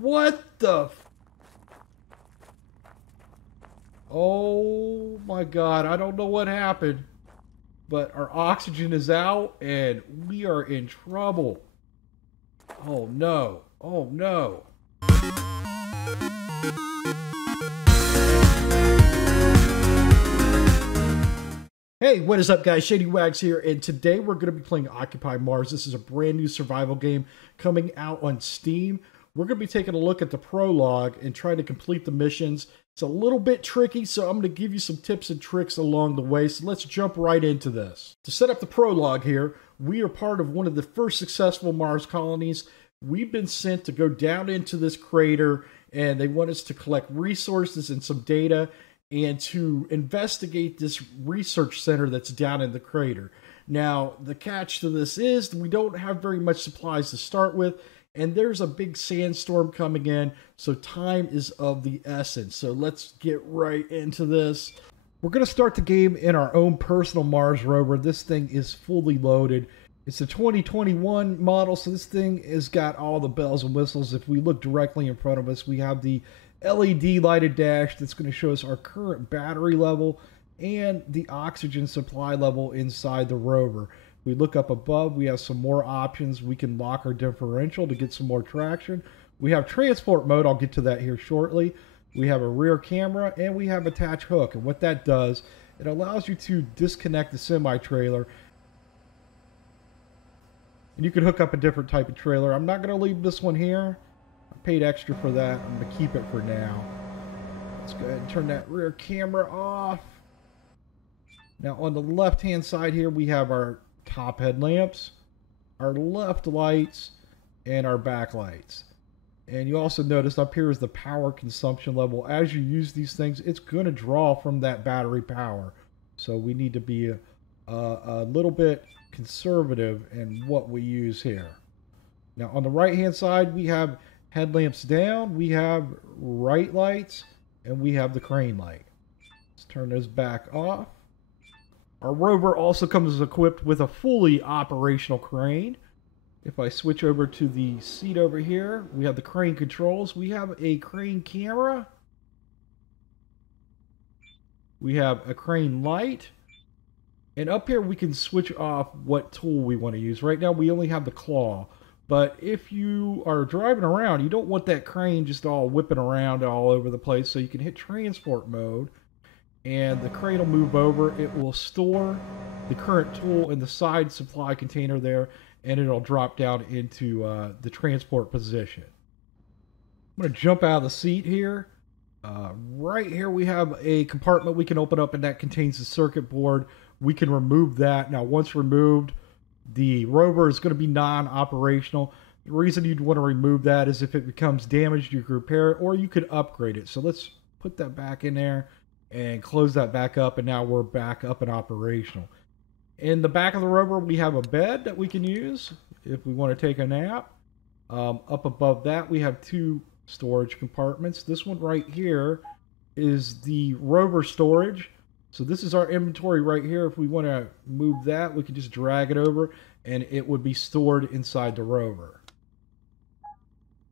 What the? Oh my God, I don't know what happened, but our oxygen is out and we are in trouble. Oh no, oh no. Hey, what is up guys? Shady Wags here, and today we're going to be playing Occupy Mars. This is a brand new survival game coming out on Steam. We're going to be taking a look at the prologue and trying to complete the missions. It's a little bit tricky, so I'm going to give you some tips and tricks along the way. So let's jump right into this. To set up the prologue here, we are part of one of the first successful Mars colonies. We've been sent to go down into this crater, and they want us to collect resources and some data and to investigate this research center that's down in the crater. Now, the catch to this is we don't have very much supplies to start with, and there's a big sandstorm coming in, so time is of the essence. So let's get right into this. We're going to start the game in our own personal Mars rover. This thing is fully loaded. It's a 2021 model, so this thing has got all the bells and whistles. If we look directly in front of us, we have the LED lighted dash that's going to show us our current battery level and the oxygen supply level inside the rover. We look up above, we have some more options. We can lock our differential to get some more traction. We have transport mode, I'll get to that here shortly. We have a rear camera and we have attach hook, and what that does, it allows you to disconnect the semi-trailer and you can hook up a different type of trailer. I'm not going to leave this one here. I paid extra for that. I'm going to keep it for now. Let's go ahead and turn that rear camera off. Now on the left hand side here we have our top headlamps, our left lights, and our back lights. And you also notice up here is the power consumption level. As you use these things, it's going to draw from that battery power. So we need to be a little bit conservative in what we use here. Now on the right hand side we have headlamps down, we have right lights, and we have the crane light. Let's turn those back off. Our rover also comes equipped with a fully operational crane. If I switch over to the seat over here, we have the crane controls. We have a crane camera. We have a crane light. And up here we can switch off what tool we want to use. Right now we only have the claw. But if you are driving around, you don't want that crane just all whipping around all over the place. So you can hit transport mode, and the crane will move over. It will store the current tool in the side supply container there, and it'll drop down into the transport position. I'm going to jump out of the seat here. Right here we have a compartment we can open up, and that contains the circuit board. We can remove that. Now once removed, the rover is going to be non-operational. The reason you'd want to remove that is if it becomes damaged, you can repair it, or you could upgrade it. So let's put that back in there and close that back up, and now we're back up and operational. In the back of the rover, we have a bed that we can use if we want to take a nap. Up above that, we have two storage compartments. This one right here is the rover storage. So this is our inventory right here. If we want to move that, we can just drag it over and it would be stored inside the rover.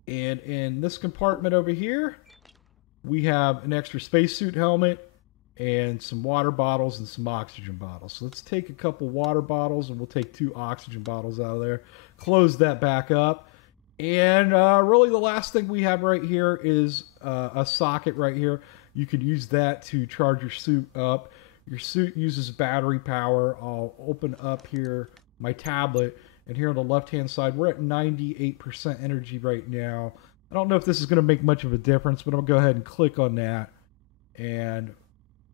And in this compartment over here, we have an extra spacesuit helmet and some water bottles and some oxygen bottles. So let's take a couple water bottles, and we'll take 2 oxygen bottles out of there. Close that back up. And really the last thing we have right here is a socket right here. You could use that to charge your suit up. Your suit uses battery power. I'll open up here my tablet, and here on the left hand side we're at 98% energy right now. I don't know if this is going to make much of a difference, but I'll go ahead and click on that, and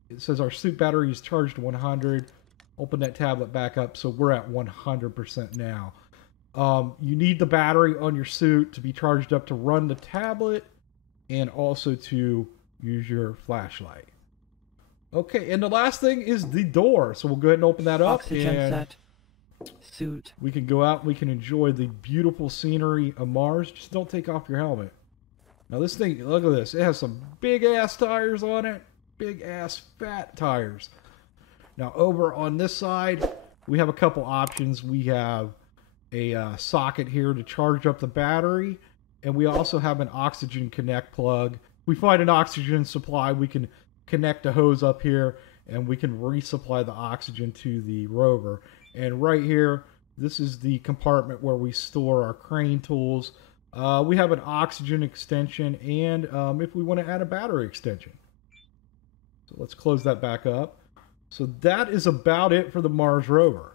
it says our suit battery is charged to 100. Open that tablet back up, so we're at 100% now. You need the battery on your suit to be charged up to run the tablet and also to use your flashlight. Okay, and the last thing is the door. So we'll go ahead and open that up. Oxygen set. Suit. We can go out and we can enjoy the beautiful scenery of Mars. Just don't take off your helmet. Now this thing, look at this. It has some big ass tires on it. Big ass fat tires. Now over on this side, we have a couple options. We have a socket here to charge up the battery, And we also have an oxygen connect plug. We find an oxygen supply, we can connect a hose up here and we can resupply the oxygen to the rover. And right here, this is the compartment where we store our crane tools. We have an oxygen extension and if we want to add a battery extension. So let's close that back up. So that is about it for the Mars rover.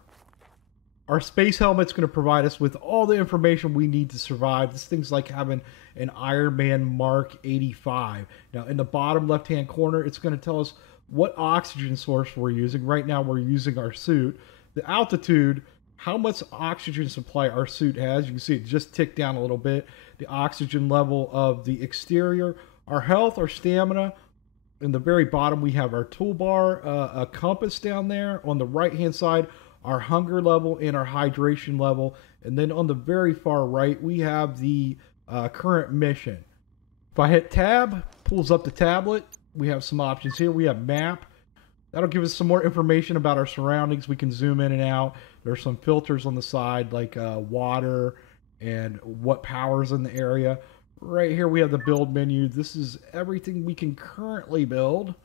Our space helmet's going to provide us with all the information we need to survive. This thing's like having an Iron Man Mark 85. Now, in the bottom left-hand corner, it's going to tell us what oxygen source we're using. Right now, we're using our suit. The altitude, how much oxygen supply our suit has. You can see it just ticked down a little bit. The oxygen level of the exterior. Our health, our stamina. In the very bottom, we have our toolbar, a compass down there. On the right-hand side, our hunger level and our hydration level. And then on the very far right, we have the current mission. If I hit tab, pulls up the tablet. We have some options here. We have map. That'll give us some more information about our surroundings. We can zoom in and out. There's some filters on the side like water and what power's in the area. Right here we have the build menu. This is everything we can currently build.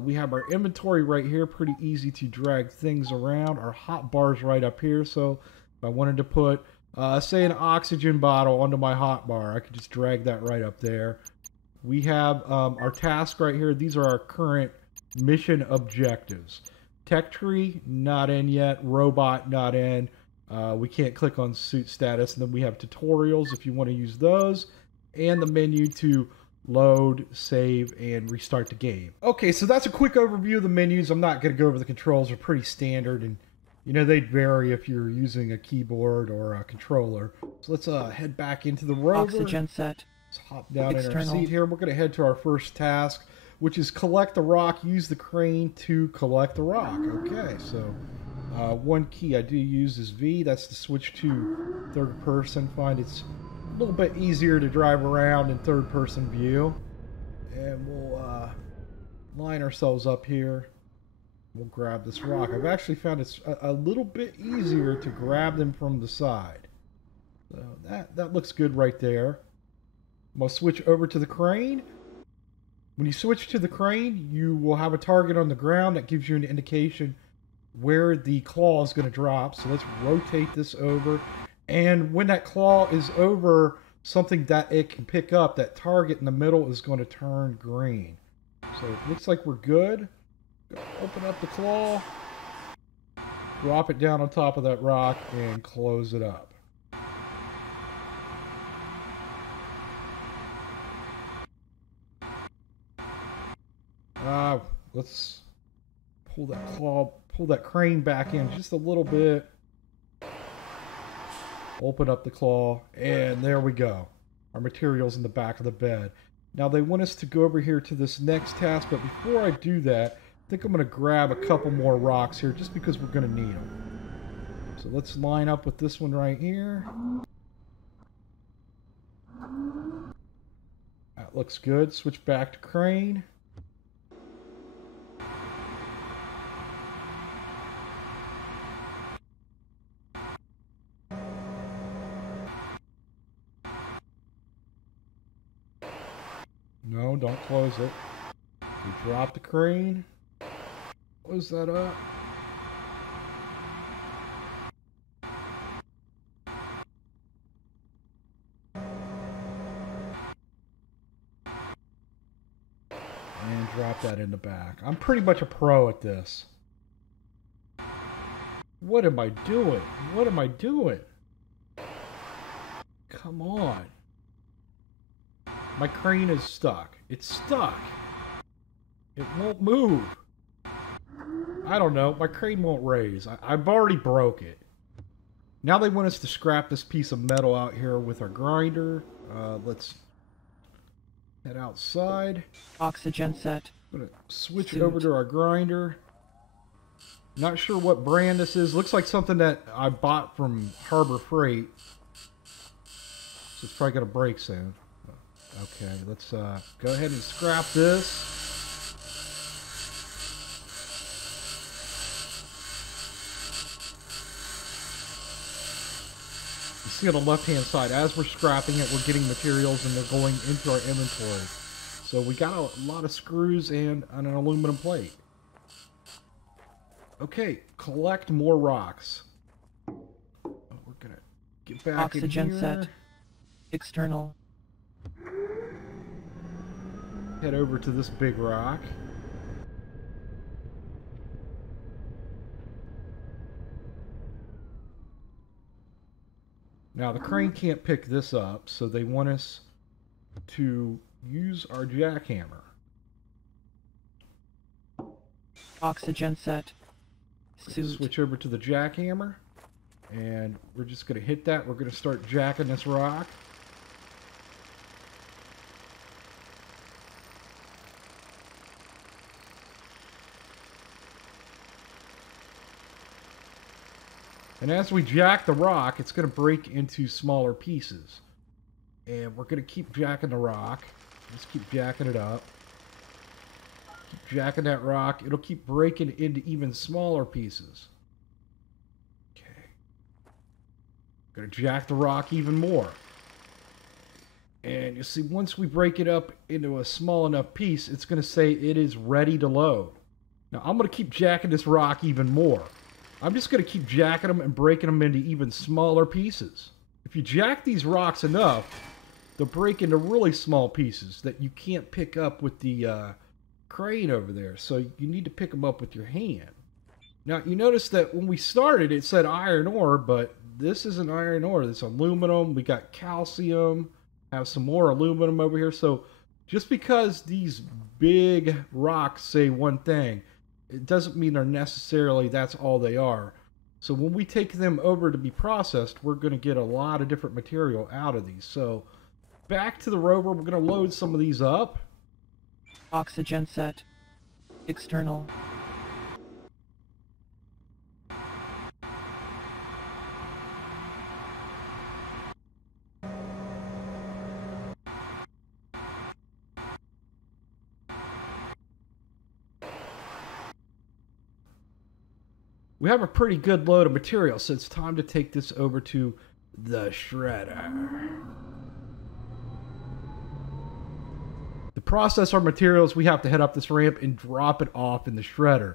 We have our inventory right here, pretty easy to drag things around. Our hot bar's right up here, so if I wanted to put, say, an oxygen bottle onto my hot bar, I could just drag that right up there. We have our task right here. These are our current mission objectives. Tech tree, not in yet. Robot, not in. We can't click on suit status. And then we have tutorials if you want to use those. And the menu to load, save, and restart the game. Okay, so that's a quick overview of the menus. I'm not going to go over the controls. They're pretty standard, and you know they'd vary if you're using a keyboard or a controller. So let's head back into the rover. Oxygen set. Let's hop down External. in our seat here. We're going to head to our first task, which is collect the rock. Use the crane to collect the rock. Okay, so one key I do use is V. That's to switch to third person. Find it's a little bit easier to drive around in third person view. And we'll line ourselves up here. We'll grab this rock. I've actually found it's a little bit easier to grab them from the side. So that looks good right there. I'm going to switch over to the crane. When you switch to the crane, you will have a target on the ground that gives you an indication where the claw is going to drop. So let's rotate this over. And when that claw is over something that it can pick up, that target in the middle is going to turn green. So it looks like we're good. Open up the claw, drop it down on top of that rock, and close it up. Let's pull that crane back in just a little bit. Open up the claw, and there we go. Our material's in the back of the bed. Now they want us to go over here to this next task, but before I do that, I think I'm going to grab a couple more rocks here just because we're going to need them. So let's line up with this one right here. That looks good. Switch back to crane. No, don't close it. We drop the crane. Close that up. And drop that in the back. I'm pretty much a pro at this. What am I doing? What am I doing? Come on. My crane is stuck. It's stuck. It won't move. I don't know. My crane won't raise. I've already broke it. Now they want us to scrap this piece of metal out here with our grinder. Let's head outside. Oxygen set. I'm going to switch Suit. over to our grinder. Not sure what brand this is. Looks like something that I bought from Harbor Freight. So it's probably going to break soon. Okay, let's go ahead and scrap this. see on the left-hand side, as we're scrapping it, we're getting materials and they're going into our inventory. So we got a lot of screws and an aluminum plate. Okay, collect more rocks. Oh, we're gonna get back Oxygen in here. set. External. Head over to this big rock. Now the crane can't pick this up, so they want us to use our jackhammer. Oxygen set. Suit. Switch over to the jackhammer, and we're just going to hit that. We're going to start jacking this rock. And as we jack the rock, it's going to break into smaller pieces. And we're going to keep jacking the rock. Just keep jacking it up. Keep jacking that rock. It'll keep breaking into even smaller pieces. Okay. Going to jack the rock even more. And you see, once we break it up into a small enough piece, it's going to say it is ready to load. Now, I'm going to keep jacking this rock even more. I'm just going to keep jacking them and breaking them into even smaller pieces. If you jack these rocks enough, they'll break into really small pieces that you can't pick up with the crane over there. So you need to pick them up with your hand. Now, you notice that when we started, it said iron ore, but this isn't iron ore. It's aluminum. We got calcium. Have some more aluminum over here. So just because these big rocks say one thing, it doesn't mean they're necessarily that's all they are. So when we take them over to be processed, we're going to get a lot of different material out of these. So back to the rover, we're going to load some of these up. Oxygen set. External. We have a pretty good load of material, so it's time to take this over to the shredder. To process our materials, we have to head up this ramp and drop it off in the shredder.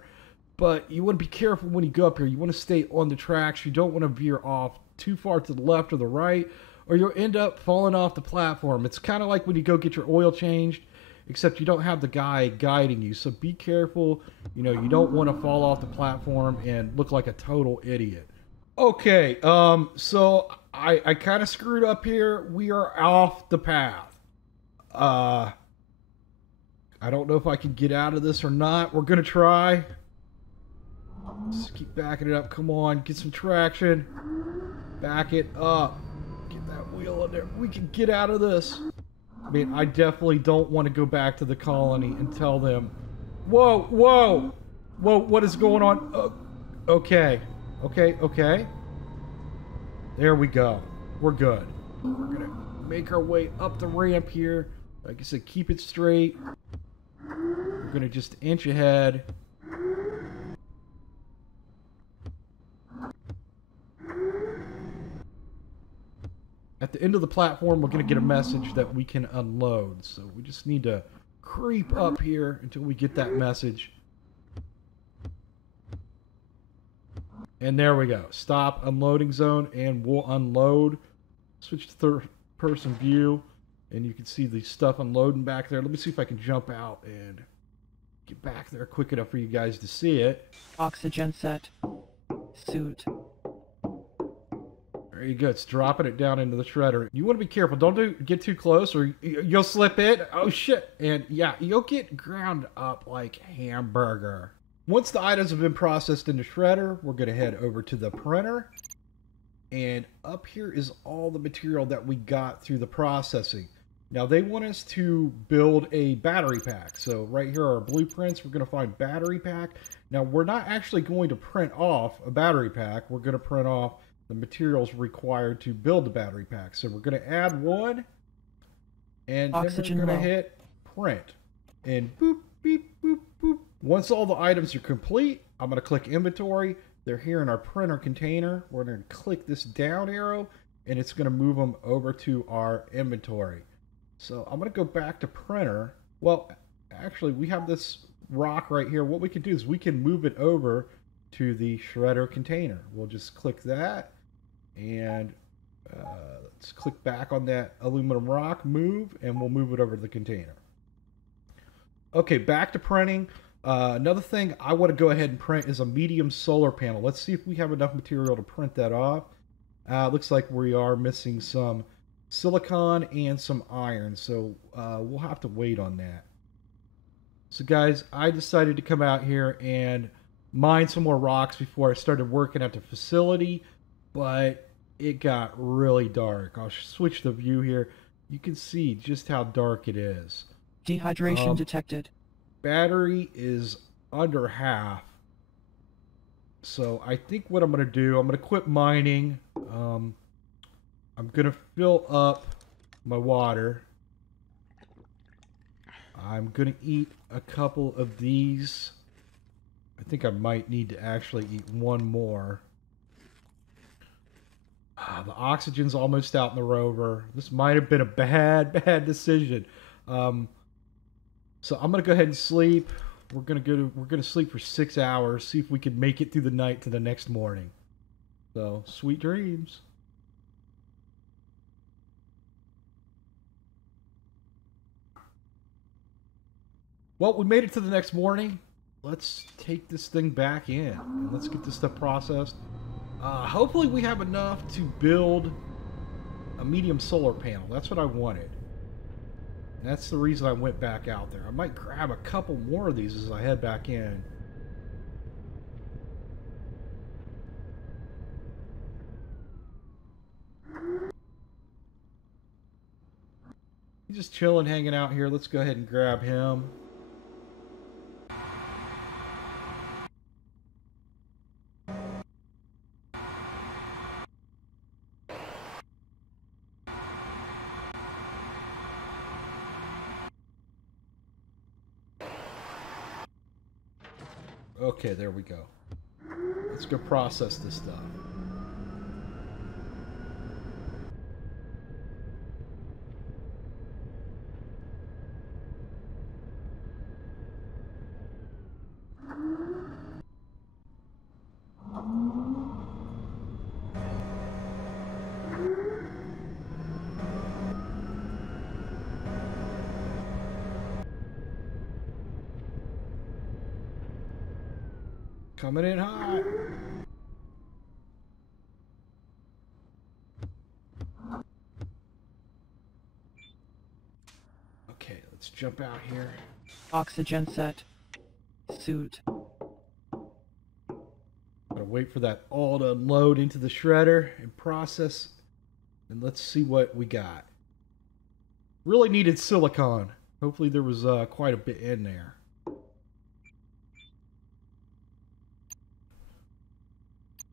But you want to be careful when you go up here. You want to stay on the tracks. You don't want to veer off too far to the left or the right, or you'll end up falling off the platform. It's kind of like when you go get your oil changed, except you don't have the guy guiding you. So be careful. You know, you don't want to fall off the platform and look like a total idiot. Okay, so I kind of screwed up here. We are off the path. I don't know if I can get out of this or not. We're going to try. Just keep backing it up. Come on, get some traction. Back it up. Get that wheel in there. We can get out of this. I mean, I definitely don't want to go back to the colony and tell them, whoa, whoa, whoa, what is going on? Okay, okay, okay. There we go. We're good. We're going to make our way up the ramp here. Like I said, keep it straight. We're going to just inch ahead. At the end of the platform, we're going to get a message that we can unload. So we just need to creep up here until we get that message. And there we go. Stop unloading zone, and we'll unload. Switch to third-person view, and you can see the stuff unloading back there. Let me see if I can jump out and get back there quick enough for you guys to see it. Oxygen set. Suit. There you go. It's dropping it down into the shredder. You want to be careful. Don't get too close or you'll slip in. Oh, shit. And yeah, you'll get ground up like hamburger. Once the items have been processed in the shredder, we're going to head over to the printer. And up here is all the material that we got through the processing. Now, they want us to build a battery pack. So right here are our blueprints. We're going to find battery pack. Now, we're not actually going to print off a battery pack. We're going to print off the materials required to build the battery pack. So we're going to add one, and Oxygen then we're going to low. hit print. And boop, beep, boop, boop. Once all the items are complete, I'm going to click inventory. They're here in our printer container. We're going to click this down arrow, and it's going to move them over to our inventory. So I'm going to go back to printer. Well, actually, we have this rock right here. What we can do is we can move it over to the shredder container. We'll just click that, and let's click back on that aluminum rock, move, and we'll move it over to the container. Okay, back to printing. Another thing I want to go ahead and print is a medium solar panel. Let's see if we have enough material to print that off. Looks like we are missing some silicon and some iron, so we'll have to wait on that. So guys, I decided to come out here and mine some more rocks before I started working at the facility, but it got really dark. I'll switch the view here. You can see just how dark it is. Dehydration detected. Battery is under half. So I think what I'm going to do, I'm going to quit mining. I'm going to fill up my water. I'm going to eat a couple of these. I think I might need to actually eat one more. The oxygen's almost out in the rover. This might have been a bad decision. So I'm gonna go ahead and sleep. We're gonna sleep for 6 hours. See if we can make it through the night to the next morning. So sweet dreams. Well, we made it to the next morning. Let's take this thing back in and let's get this stuff processed. Hopefully we have enough to build a medium solar panel. That's what I wanted. And that's the reason I went back out there. I might grab a couple more of these as I head back in. He's just chilling, hanging out here. Let's go ahead and grab him. Okay, there we go. Let's go process this stuff. Coming in hot. Okay, let's jump out here. Oxygen set. Suit. Gotta wait for that all to unload into the shredder and process. And let's see what we got. Really needed silicon. Hopefully there was quite a bit in there.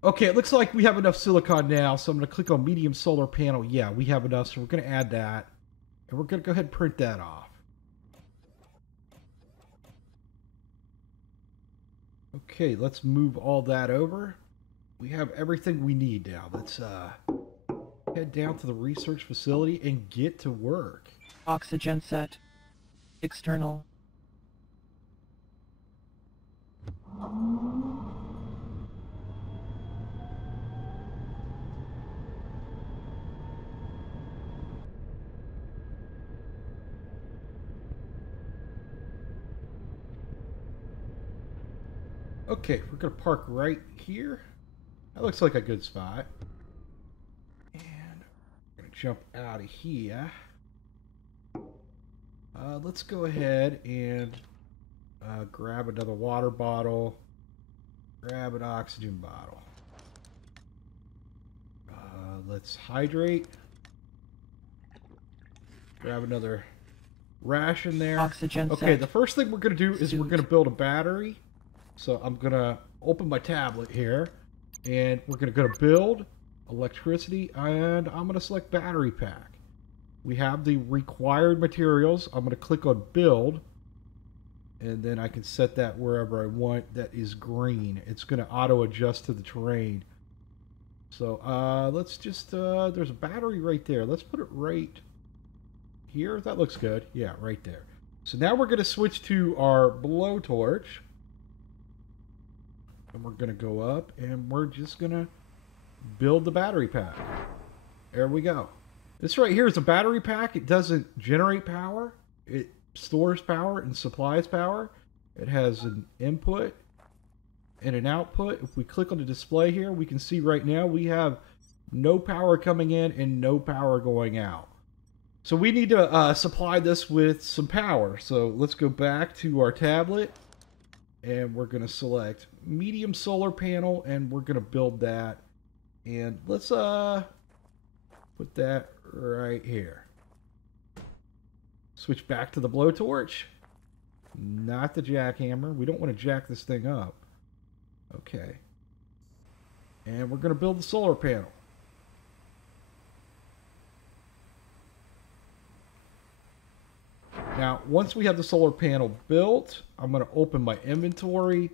Okay, it looks like we have enough silicon now, so I'm going to click on medium solar panel. Yeah, we have enough, so we're going to add that. And we're going to go ahead and print that off. Okay, let's move all that over. We have everything we need now. Let's head down to the research facility and get to work. Oxygen set. External. Okay, we're going to park right here. That looks like a good spot. And we're going to jump out of here. Let's go ahead and grab another water bottle. Grab an oxygen bottle. Let's hydrate. Grab another ration there. Oxygen Okay, set. the first thing we're going to do is we're going to build a battery. So I'm going to open my tablet here, and we're going to go to build, electricity, and I'm going to select battery pack. We have the required materials. I'm going to click on build, and then I can set that wherever I want. That is green. It's going to auto adjust to the terrain. So let's just, there's a battery right there. Let's put it right here. That looks good. Yeah, right there. So now we're going to switch to our blowtorch. And we're going to go up and we're just going to build the battery pack. There we go. This right here is a battery pack. It doesn't generate power. It stores power and supplies power. It has an input and an output. If we click on the display here, we can see right now we have no power coming in and no power going out. So we need to supply this with some power. So let's go back to our tablet and we're going to select medium solar panel and we're going to build that. And let's put that right here. Switch back to the blowtorch. Not the jackhammer. We don't want to jack this thing up. Okay. And we're going to build the solar panel. Now, once we have the solar panel built, I'm going to open my inventory.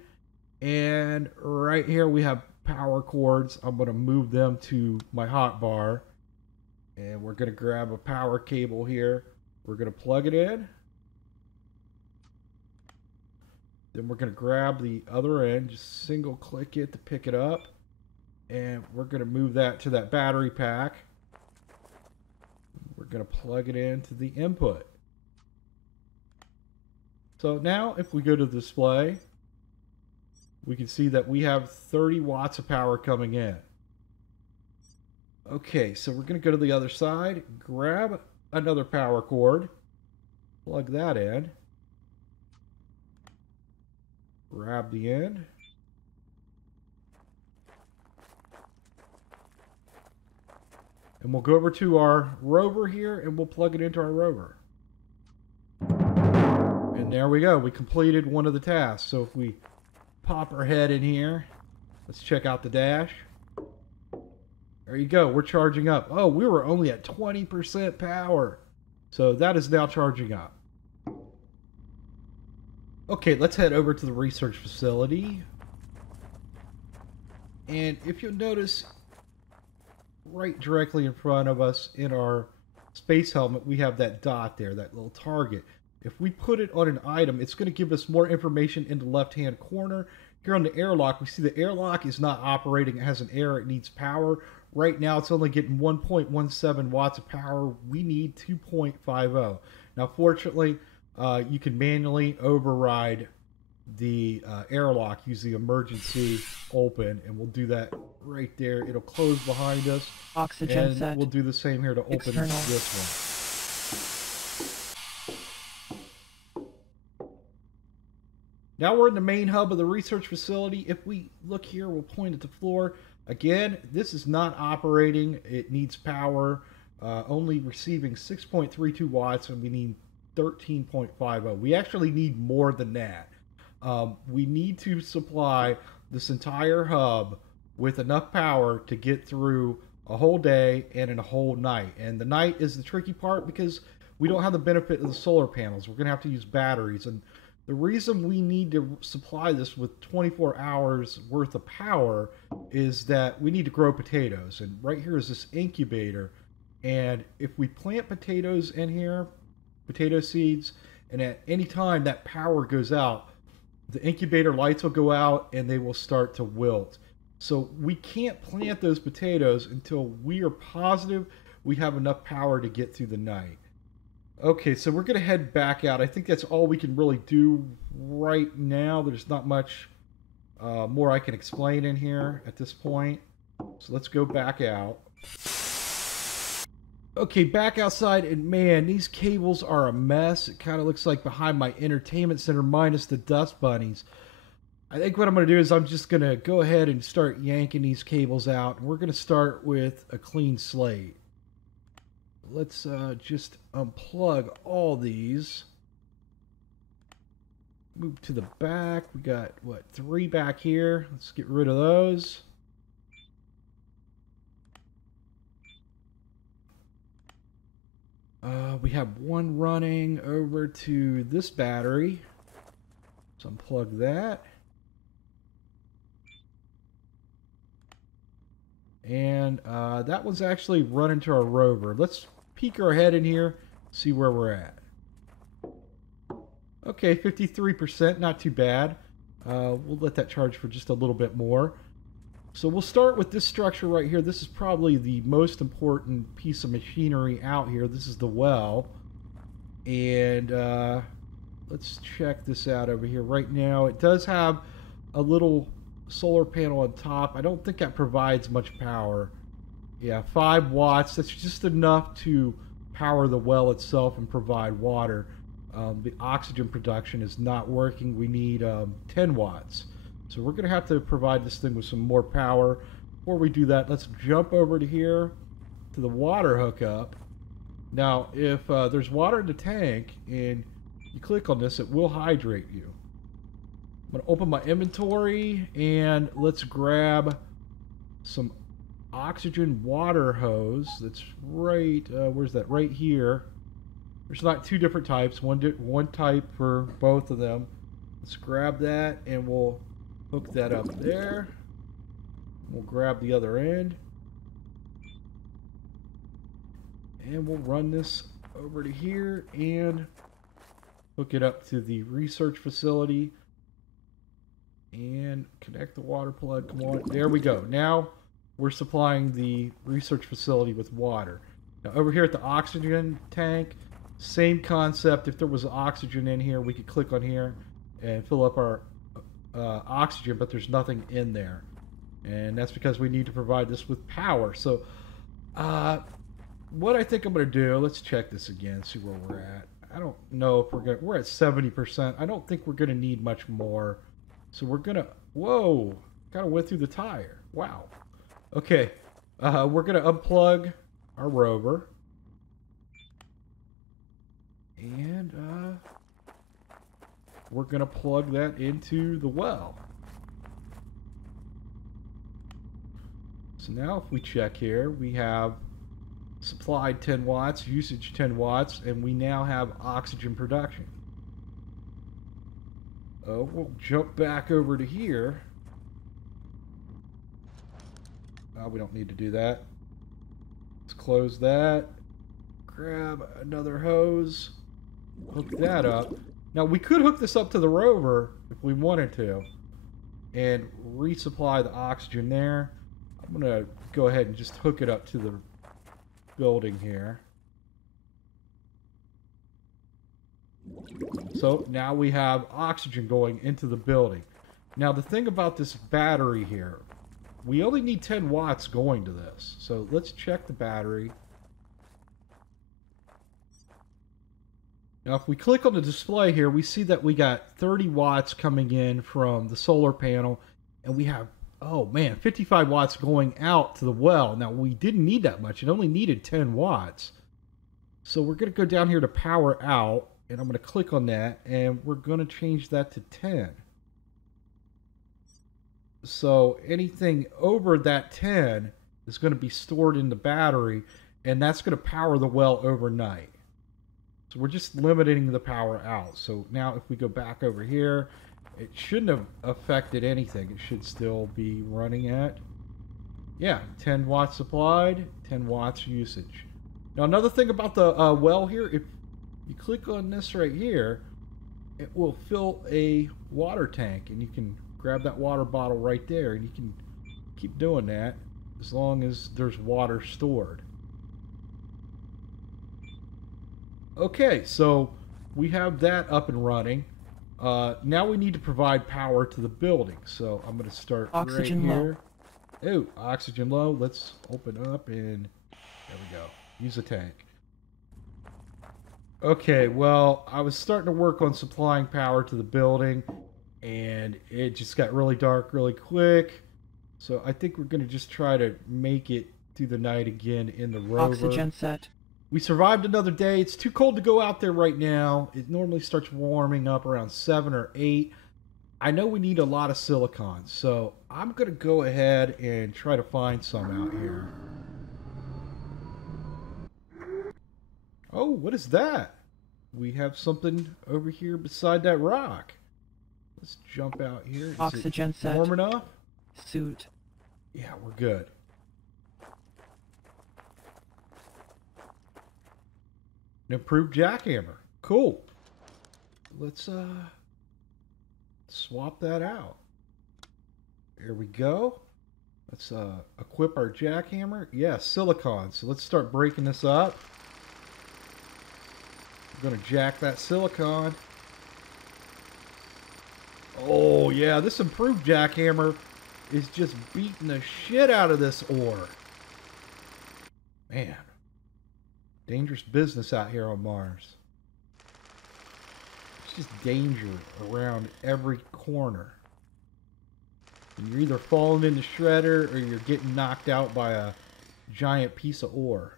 And right here we have power cords. I'm going to move them to my hotbar. And we're going to grab a power cable here. We're going to plug it in. Then we're going to grab the other end, just single click it to pick it up. And we're going to move that to that battery pack. We're going to plug it into the input. So now if we go to the display, we can see that we have 30 watts of power coming in. Okay, so we're going to go to the other side, grab another power cord, plug that in, grab the end, and we'll go over to our rover here and we'll plug it into our rover. And there we go, we completed one of the tasks. So if we pop our head in here, let's check out the dash. There you go, we're charging up. Oh, we were only at 20% power. So that is now charging up. Okay, let's head over to the research facility. And if you'll notice, right directly in front of us in our space helmet, we have that dot there, that little target. If we put it on an item, it's going to give us more information in the left-hand corner. Here on the airlock, we see the airlock is not operating. It has an error. It needs power. Right now, it's only getting 1.17 watts of power. We need 2.50. Now, fortunately, you can manually override the airlock. Use the emergency open, and we'll do that right there. It'll close behind us. Oxygen and set. we'll do the same here to open External. this one. Now we're in the main hub of the research facility. If we look here, we'll point at the floor. Again, this is not operating. It needs power. Only receiving 6.32 watts, and we need 13.50. We actually need more than that. We need to supply this entire hub with enough power to get through a whole day and in a whole night. And the night is the tricky part because we don't have the benefit of the solar panels. We're going to have to use batteries. And the reason we need to supply this with 24 hours worth of power is that we need to grow potatoes. And right here is this incubator. And if we plant potatoes in here, potato seeds, and at any time that power goes out, the incubator lights will go out and they will start to wilt. So we can't plant those potatoes until we are positive we have enough power to get through the night. Okay, so we're going to head back out. I think that's all we can really do right now. There's not much more I can explain in here at this point. So let's go back out. Okay, back outside, and man, these cables are a mess. It kind of looks like behind my entertainment center minus the dust bunnies. I think what I'm going to do is I'm just going to go ahead and start yanking these cables out. And we're going to start with a clean slate. Let's just unplug all these. Move to the back. We got, what, 3 back here. Let's get rid of those. We have one running over to this battery. So unplug that. And that one's actually running to our rover. Let's peek our head in here, see where we're at. Okay, 53%, not too bad. We'll let that charge for just a little bit more. So we'll start with this structure right here. This is probably the most important piece of machinery out here. This is the well. And let's check this out over here. Right now, it does have a little solar panel on top. I don't think that provides much power. Yeah, 5 watts. That's just enough to power the well itself and provide water. The oxygen production is not working. We need 10 watts. So we're going to have to provide this thing with some more power. Before we do that, let's jump over to here to the water hookup. Now, if there's water in the tank and you click on this, it will hydrate you. I'm going to open my inventory and let's grab some oxygen water hose. That's right, where's that? Right here. There's not 2 different types, one type for both of them. Let's grab that and we'll hook that up there. We'll grab the other end. And we'll run this over to here and hook it up to the research facility. And connect the water plug. Come on. There we go. Now we're supplying the research facility with water. Now over here at the oxygen tank, same concept. If there was oxygen in here, we could click on here and fill up our oxygen, but there's nothing in there. And that's because we need to provide this with power. So what I think I'm going to do, let's check this again, see where we're at. I don't know if we're at 70%. I don't think we're going to need much more. So we're going to, whoa, kind of went through the tire. Wow. Okay, we're going to unplug our rover. And we're going to plug that into the well. So now if we check here, we have supplied 10 watts, usage 10 watts, and we now have oxygen production. We'll jump back over to here. We don't need to do that. Let's close that. Grab another hose. Hook that up. Now we could hook this up to the rover if we wanted to and resupply the oxygen there. I'm going to go ahead and just hook it up to the building here. So now we have oxygen going into the building. Now the thing about this battery here, we only need 10 watts going to this. So let's check the battery. Now if we click on the display here, we see that we got 30 watts coming in from the solar panel, and we have, oh man, 55 watts going out to the well. Now we didn't need that much, it only needed 10 watts. So we're going to go down here to power out, and I'm going to click on that, and we're going to change that to 10. So anything over that 10 is going to be stored in the battery, and that's going to power the well overnight. So we're just limiting the power out. So now if we go back over here, it shouldn't have affected anything. It should still be running at, yeah, 10 watts supplied, 10 watts usage. Now another thing about the well here, if you click on this right here, it will fill a water tank, and you can grab that water bottle right there, and you can keep doing that as long as there's water stored. Okay, so we have that up and running. Now we need to provide power to the building. So I'm going to start Oxygen right here. Oh, oxygen low. Let's open up and there we go. Use the tank. Okay, well, I was starting to work on supplying power to the building, and it just got really dark really quick. So I think we're going to just try to make it through the night again in the rover. Oxygen set. We survived another day. It's too cold to go out there right now. It normally starts warming up around 7 or 8. I know we need a lot of silicon, so I'm going to go ahead and try to find some out here. Oh, what is that? We have something over here beside that rock. Let's jump out here. Is Oxygen it set. warm enough? Suit. Yeah, we're good. An improved jackhammer. Cool. Let's swap that out. Here we go. Let's equip our jackhammer. Yeah, silicon. So let's start breaking this up. I'm gonna jack that silicon. Oh yeah, this improved jackhammer is just beating the shit out of this ore. Man, dangerous business out here on Mars. It's just danger around every corner. And you're either falling in the shredder or you're getting knocked out by a giant piece of ore.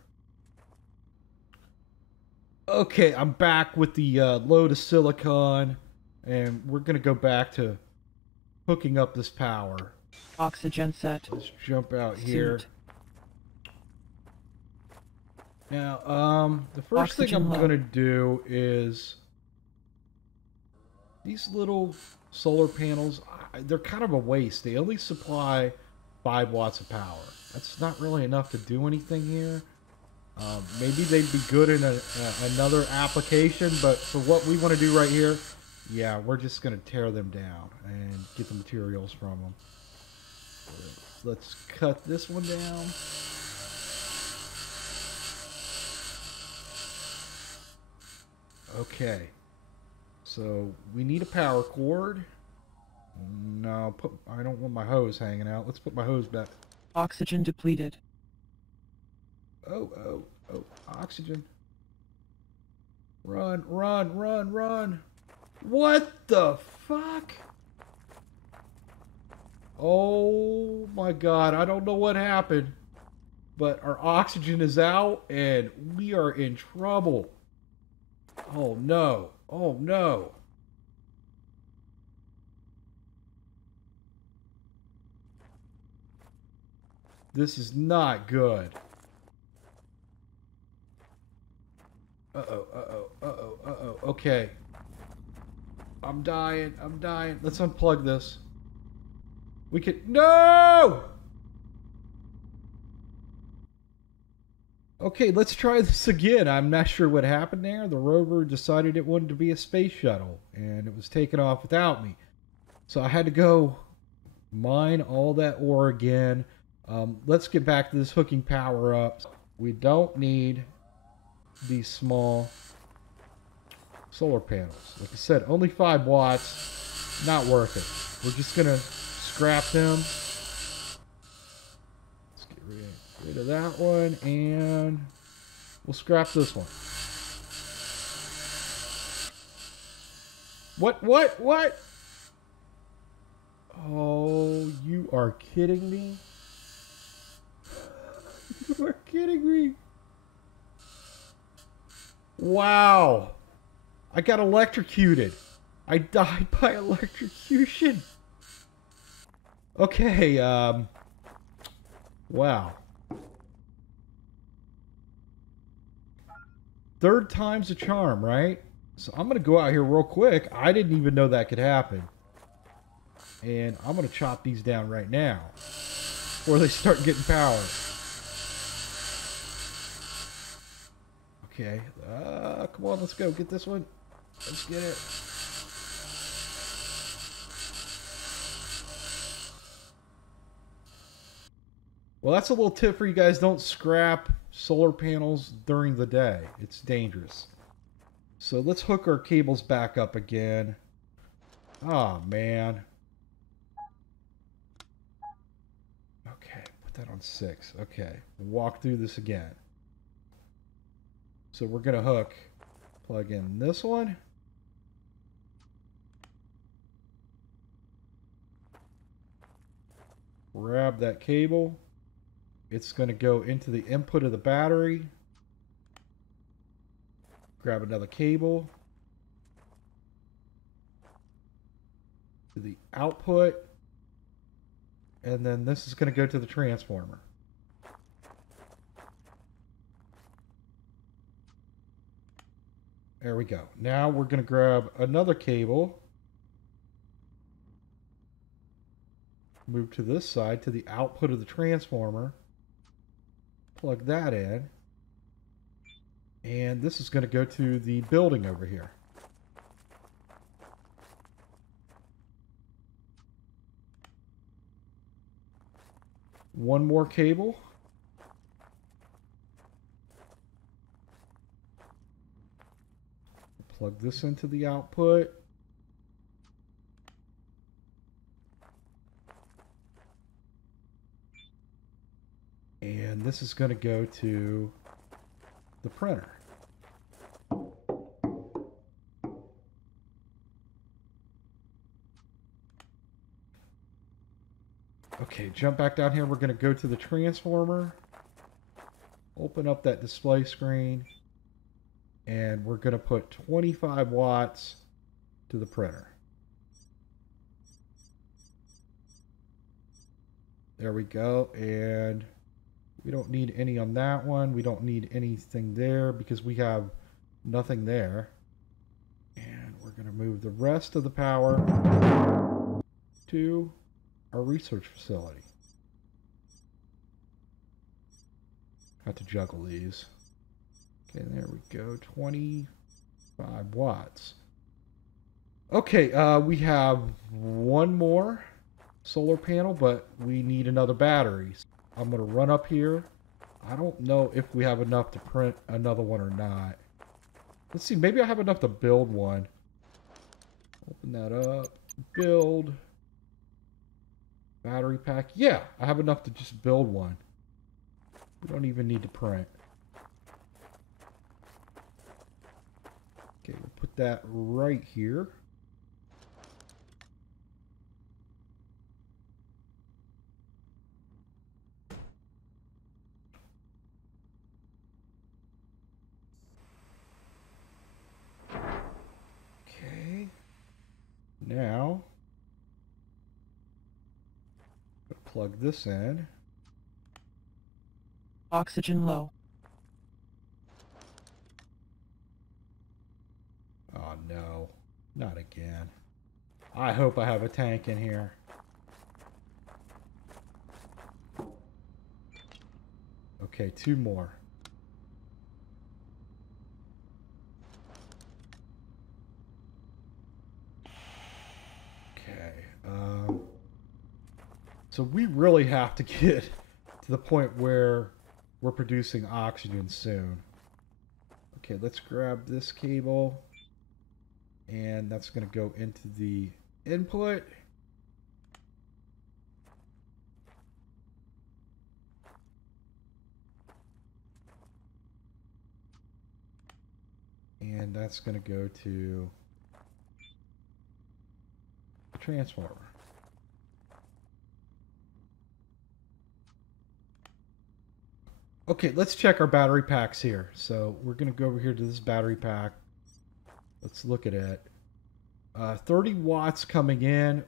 Okay, I'm back with the load of silicon, and we're going to go back to hooking up this power. Oxygen set. Let's jump out here. Suit. Now, the first thing I'm going to do is these little solar panels, they're kind of a waste. They only supply 5 watts of power. That's not really enough to do anything here. Maybe they'd be good in another application, but for what we want to do right here, yeah, we're just going to tear them down and get the materials from them. Let's cut this one down. Okay, so we need a power cord. No, I don't want my hose hanging out. Let's put my hose back. Oxygen depleted. Oh, oxygen. Run, run, run, run. What the fuck? Oh my god, I don't know what happened, but our oxygen is out and we are in trouble. Oh no, oh no. This is not good. Okay. I'm dying. Let's unplug this. We could... No! Okay, let's try this again. I'm not sure what happened there. The rover decided it wanted to be a space shuttle, and it was taken off without me. So I had to go mine all that ore again. Let's get back to this hooking power up. We don't need these small solar panels. Like I said, only 5 watts. Not worth it. We're just going to scrap them. Let's get rid of that one, and we'll scrap this one. What? Oh, you are kidding me? You are kidding me. Wow. I got electrocuted. I died by electrocution. Okay, wow. Third time's a charm, right? So I'm going to go out here real quick. I didn't even know that could happen. And I'm going to chop these down right now before they start getting power. Okay. Come on, let's go. Get this one. Let's get it. Well, that's a little tip for you guys. Don't scrap solar panels during the day. It's dangerous. So let's hook our cables back up again. Oh, man. Okay, put that on 6. Okay, walk through this again. So we're going to plug in this one. Grab that cable. It's going to go into the input of the battery. Grab another cable. To the output. And then this is going to go to the transformer. There we go. Now we're going to grab another cable. Move to this side to the output of the transformer. Plug that in. And this is going to go to the building over here. One more cable. Plug this into the output. And this is going to go to the printer. Okay, jump back down here. We're going to go to the transformer. Open up that display screen. And we're going to put 25 watts to the printer. There we go. And we don't need any on that one. We don't need anything there because we have nothing there. And we're going to move the rest of the power to our research facility. Have to juggle these. Okay, there we go. 25 watts. Okay, we have one more solar panel, but we need another battery. I'm going to run up here. I don't know if we have enough to print another one or not. Let's see. Maybe I have enough to build one. Open that up. Build. Battery pack. Yeah, I have enough to just build one. We don't even need to print. Okay, we'll put that right here. Okay. Now, plug this in. Oxygen low. Oh no, not again. I hope I have a tank in here. Okay, two more. Okay. So we really have to get to the point where we're producing oxygen soon. Okay, let's grab this cable. And that's going to go into the input. And that's going to go to the transformer. Okay, let's check our battery packs here. So we're going to go over here to this battery pack. Let's look at it. 30 watts coming in.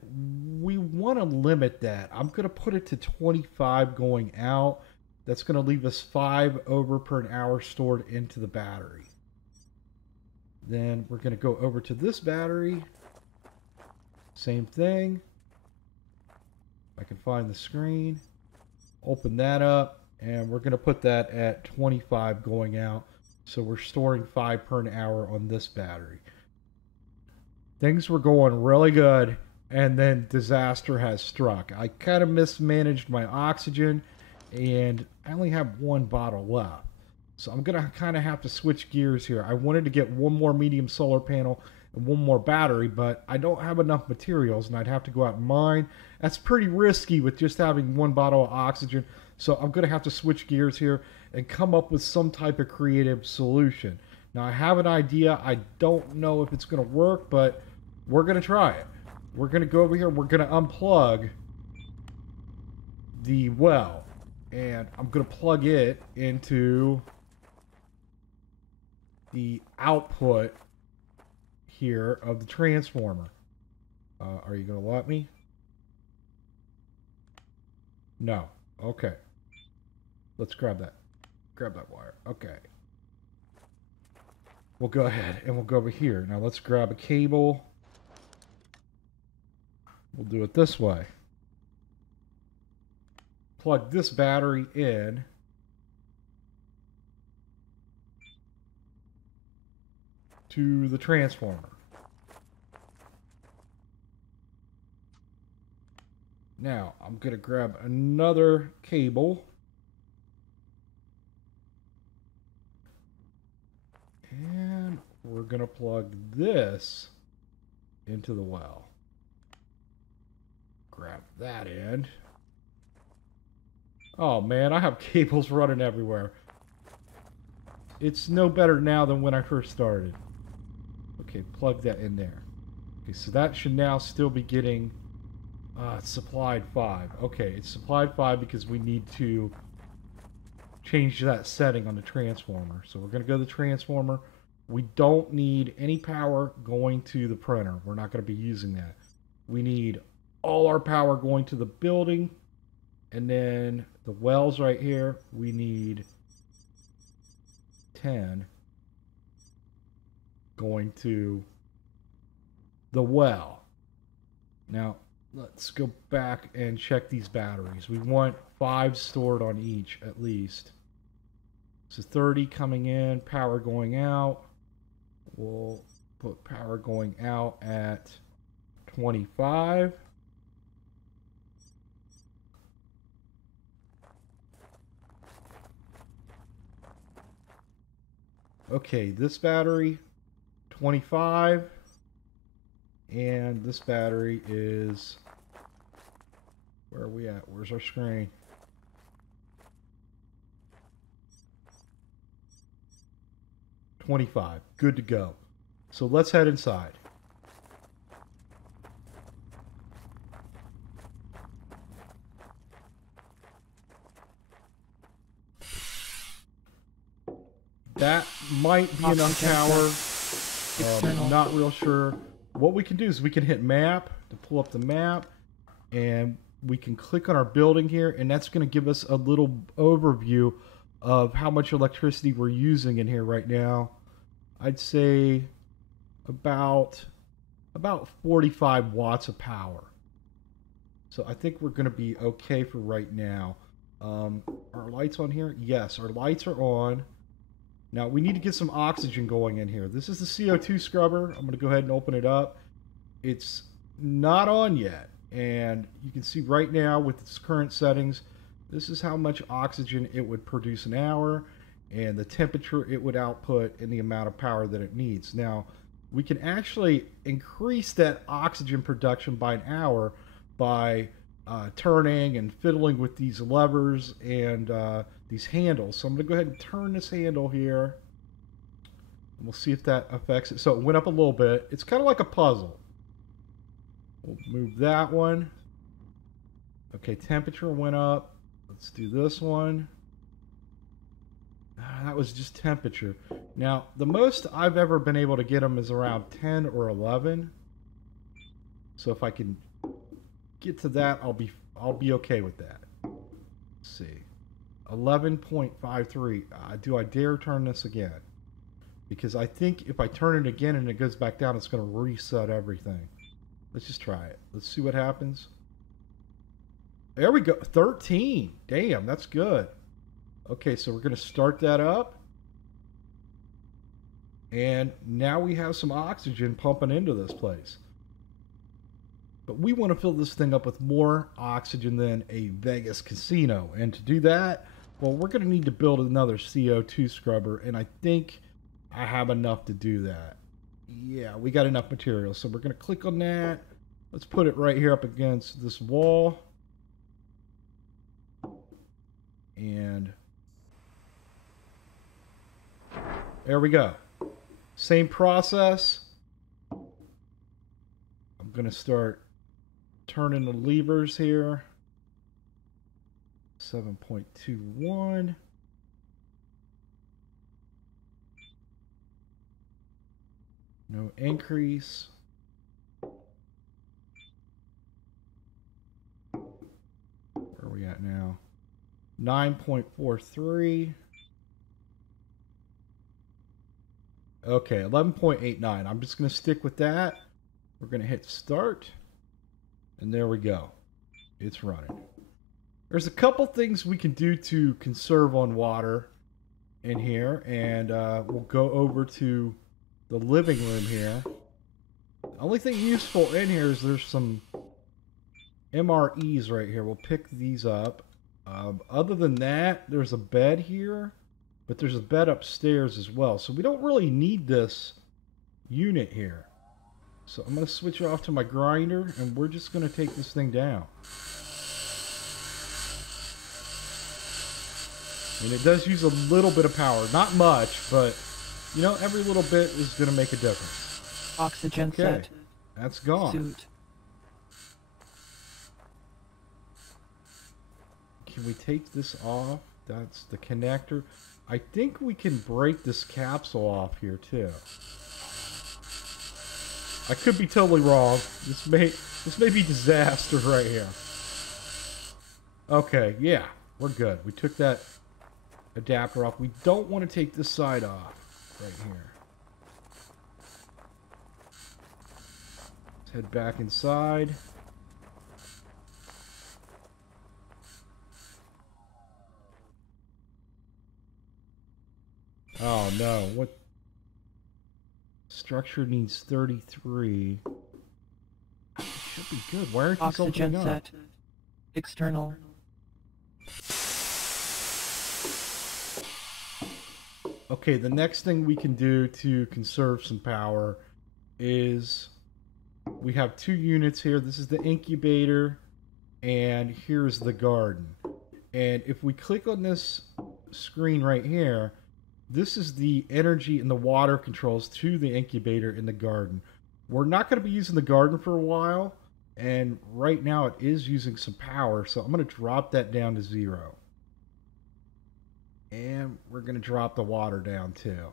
We want to limit that. I'm going to put it to 25 going out. That's going to leave us 5 over per an hour stored into the battery. Then we're going to go over to this battery. Same thing. I can find the screen. Open that up. And we're going to put that at 25 going out. So we're storing 5 per an hour on this battery. Things were going really good, and then disaster has struck. I kind of mismanaged my oxygen, and I only have one bottle left. So I'm going to kind of have to switch gears here. I wanted to get one more medium solar panel and one more battery, but I don't have enough materials, and I'd have to go out and mine. That's pretty risky with just having one bottle of oxygen. So I'm going to have to switch gears here and come up with some type of creative solution. Now, I have an idea. I don't know if it's going to work, but we're going to try it. We're going to go over here. We're going to unplug the well. And I'm going to plug it into the output here of the transformer. Are you going to let me? No. Okay. Let's grab that. Grab that wire. Okay. We'll go ahead and we'll go over here. Now let's grab a cable. We'll do it this way. Plug this battery in. to the transformer. Now, I'm going to grab another cable. And we're going to plug this into the well. Grab that in. Oh man, I have cables running everywhere. It's no better now than when I first started. Okay, plug that in there. Okay, so that should now still be getting it's supplied 5. Okay, it's supplied 5 because we need to change that setting on the transformer. So we're going to go to the transformer. We don't need any power going to the printer. We're not going to be using that. We need all our power going to the building. And then the wells right here, we need 10 going to the well. Now, let's go back and check these batteries. We want 5 stored on each at least. So 30 coming in, power going out. We'll put power going out at 25. Okay, this battery, 25. And this battery is... Where are we at? Where's our screen? $25. Good to go. So let's head inside. That might be enough power. Not real sure. What we can do is we can hit map to pull up the map, and we can click on our building here, and that's going to give us a little overview of how much electricity we're using in here right now. I'd say about 45 watts of power. So I think we're going to be okay for right now. Our lights on here? Yes, our lights are on. Now we need to get some oxygen going in here. This is the CO2 scrubber. I'm going to go ahead and open it up. It's not on yet. And you can see right now with its current settings, this is how much oxygen it would produce an hour and the temperature it would output and the amount of power that it needs. Now, we can actually increase that oxygen production by an hour by turning and fiddling with these levers and these handles. So I'm going to go ahead and turn this handle here. And we'll see if that affects it. So it went up a little bit. It's kind of like a puzzle. We'll move that one. Okay, temperature went up. Let's do this one. That was just temperature. Now, the most I've ever been able to get them is around 10 or 11. So if I can get to that, I'll be okay with that. Let's see. 11.53. Do I dare turn this again? Because I think if I turn it again and it goes back down, it's going to reset everything. Let's just try it. Let's see what happens. There we go. 13. Damn, that's good. Okay, so we're going to start that up. And now we have some oxygen pumping into this place. But we want to fill this thing up with more oxygen than a Vegas casino. And to do that, well, we're going to need to build another CO2 scrubber. And I think I have enough to do that. Yeah, we got enough material. So we're going to click on that. Let's put it right here up against this wall. And there we go. Same process. I'm going to start turning the levers here. 7.21. No increase. Where are we at now? 9.43. Okay, 11.89. I'm just going to stick with that. We're going to hit start. And there we go. It's running. There's a couple things we can do to conserve on water in here. And we'll go over to the living room here. The only thing useful in here is there's some MREs right here. We'll pick these up. Other than that, there's a bed here, but there's a bed upstairs as well. So we don't really need this unit here. So I'm going to switch it off to my grinder, and we're just going to take this thing down. And it does use a little bit of power. Not much, but, you know, every little bit is going to make a difference. Oxygen set. That's gone. Suit. Can we take this off? That's the connector. I think we can break this capsule off here too. I could be totally wrong. This may be disaster right here. Okay, yeah, we're good. We took that adapter off. We don't want to take this side off right here. Let's head back inside. Oh no, what? Structure needs 33. It should be good. Why aren't these opening up? Oxygen set. External. Okay, the next thing we can do to conserve some power is we have two units here. This is the incubator, and here's the garden. And if we click on this screen right here, this is the energy and the water controls to the incubator in the garden. We're not going to be using the garden for a while, and right now it is using some power, so I'm going to drop that down to 0. And we're going to drop the water down too.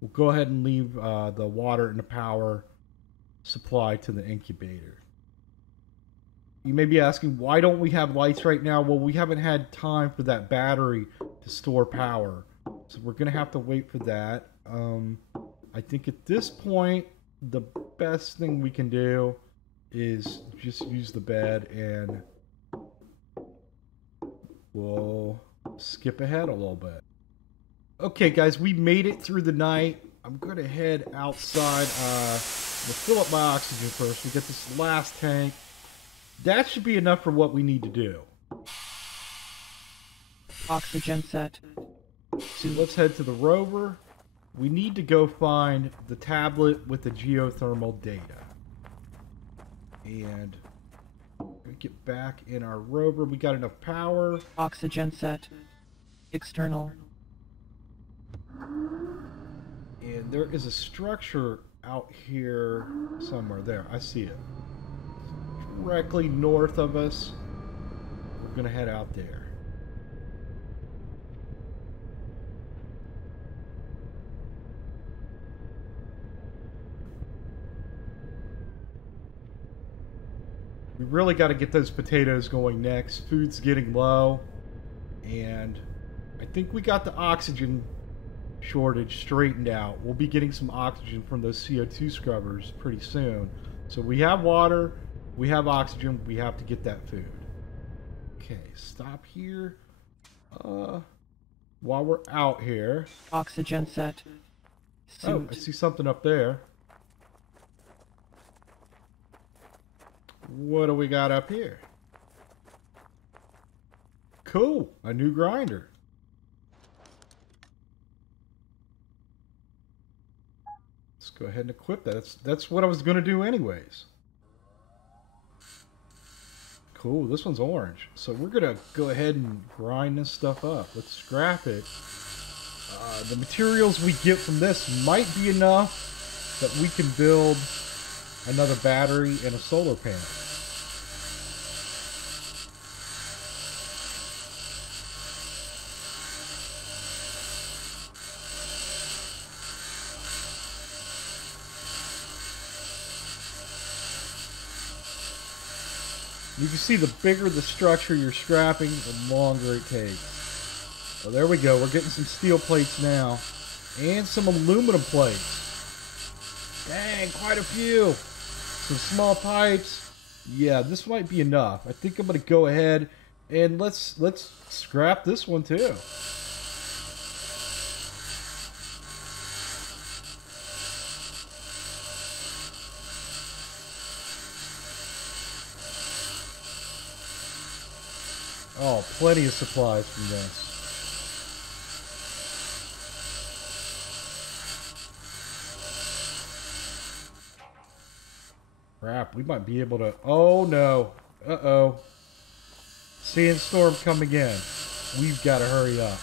We'll go ahead and leave the water and the power supply to the incubator. You may be asking, why don't we have lights right now? Well, we haven't had time for that battery to store power. So we're going to have to wait for that. I think at this point, the best thing we can do is just use the bed, and we'll skip ahead a little bit. Okay, guys, we made it through the night. I'm going to head outside. We'll fill up my oxygen first. We get this last tank. That should be enough for what we need to do. Oxygen set. So let's head to the rover. We need to go find the tablet with the geothermal data. And we get back in our rover. We got enough power. Oxygen set. External. And there is a structure out here somewhere. There, I see it. Directly north of us. We're going to head out there. We really got to get those potatoes going next. Food's getting low. And I think we got the oxygen shortage straightened out. We'll be getting some oxygen from those CO2 scrubbers pretty soon. So we have water. We have oxygen. We have to get that food. Okay, stop here. While we're out here. Oxygen set. Suit. Oh, I see something up there. What do we got up here? Cool, a new grinder. Let's go ahead and equip that. That's what I was going to do anyways. Cool, this one's orange. So we're going to go ahead and grind this stuff up. Let's scrap it. The materials we get from this might be enough that we can build another battery and a solar panel. You can see the bigger the structure you're scrapping, the longer it takes. Well, there we go. We're getting some steel plates now. And some aluminum plates. Dang, quite a few. Some small pipes. Yeah, this might be enough. I think I'm going to go ahead and let's scrap this one too. Oh, plenty of supplies from this. Crap, we might be able to... Oh, no. Uh-oh. Sandstorm coming in. We've got to hurry up.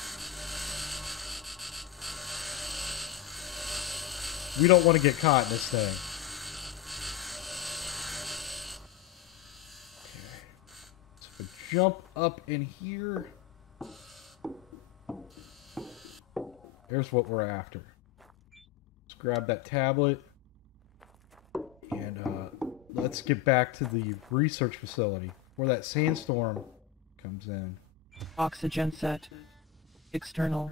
We don't want to get caught in this thing. Okay. So jump up in here. There's what we're after. Let's grab that tablet. And let's get back to the research facility before that sandstorm comes in. Oxygen set. External.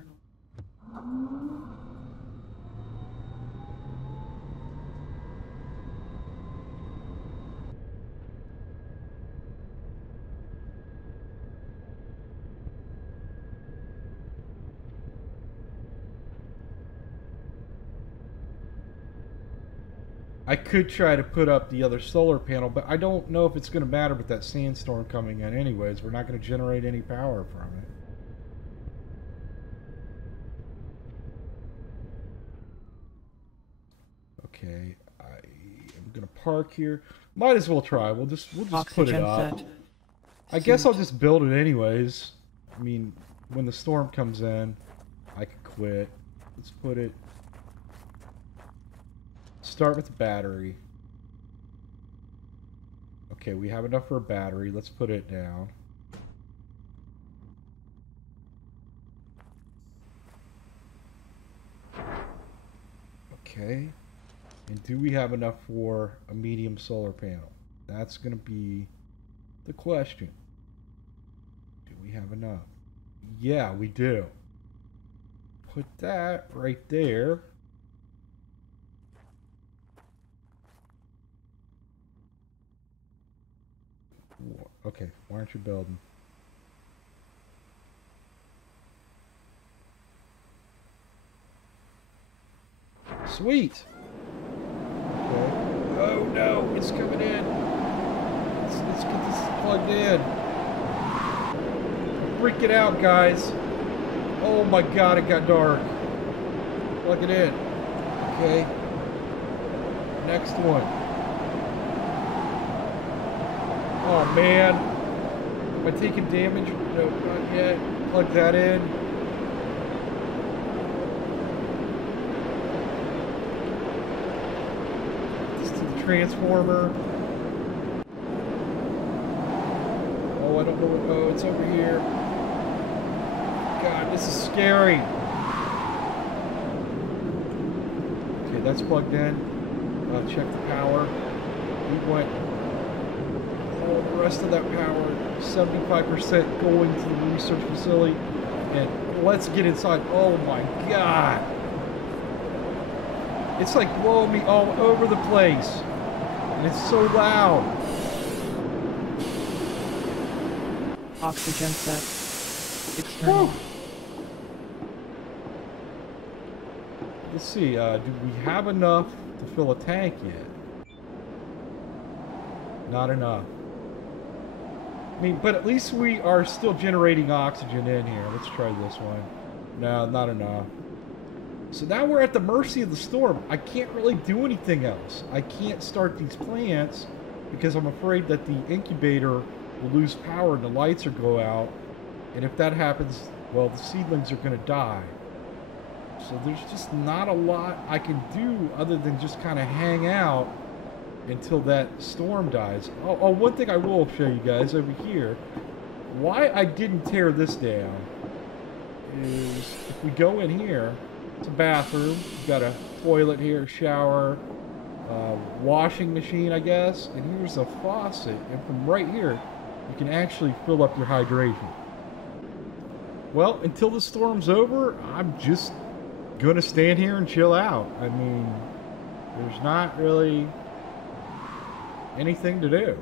I could try to put up the other solar panel, but I don't know if it's going to matter with that sandstorm coming in anyways. We're not going to generate any power from it. Okay, I am going to park here. Might as well try. We'll just put it up. Set. I guess I'll just build it anyways. I mean, when the storm comes in, I could quit. Let's put it... Start with the battery. Okay, we have enough for a battery. Let's put it down. Okay. And do we have enough for a medium solar panel? That's going to be the question. Do we have enough? Yeah, we do. Put that right there. Okay, why aren't you building? Sweet! Okay. Oh no, it's coming in! Let's get this plugged in. Freak it out, guys! Oh my god, it got dark. Plug it in. Okay. Next one. Oh man. Am I taking damage? No, not yet. Plug that in. This to the transformer. Oh, I don't know what. Oh, it's over here. God, this is scary. Okay, that's plugged in. Check the power. We went. All the rest of that power, 75% going to the research facility. And let's get inside. Oh my god. It's like blowing me all over the place. And it's so loud. Oxygen set. External. Woo. Let's see, do we have enough to fill a tank yet? Not enough. I mean, but at least we are still generating oxygen in here. Let's try this one. No, not enough. So now we're at the mercy of the storm. I can't really do anything else. I can't start these plants because I'm afraid that the incubator will lose power and the lights will go out. And if that happens, well, the seedlings are going to die. So there's just not a lot I can do other than just kind of hang out until that storm dies. Oh, one thing I will show you guys over here. Why I didn't tear this down is if we go in here, it's a bathroom. You've got a toilet here, shower, washing machine, I guess. And here's a faucet. And from right here, you can actually fill up your hydration. Well, until the storm's over, I'm just going to stand here and chill out. I mean, there's not really anything to do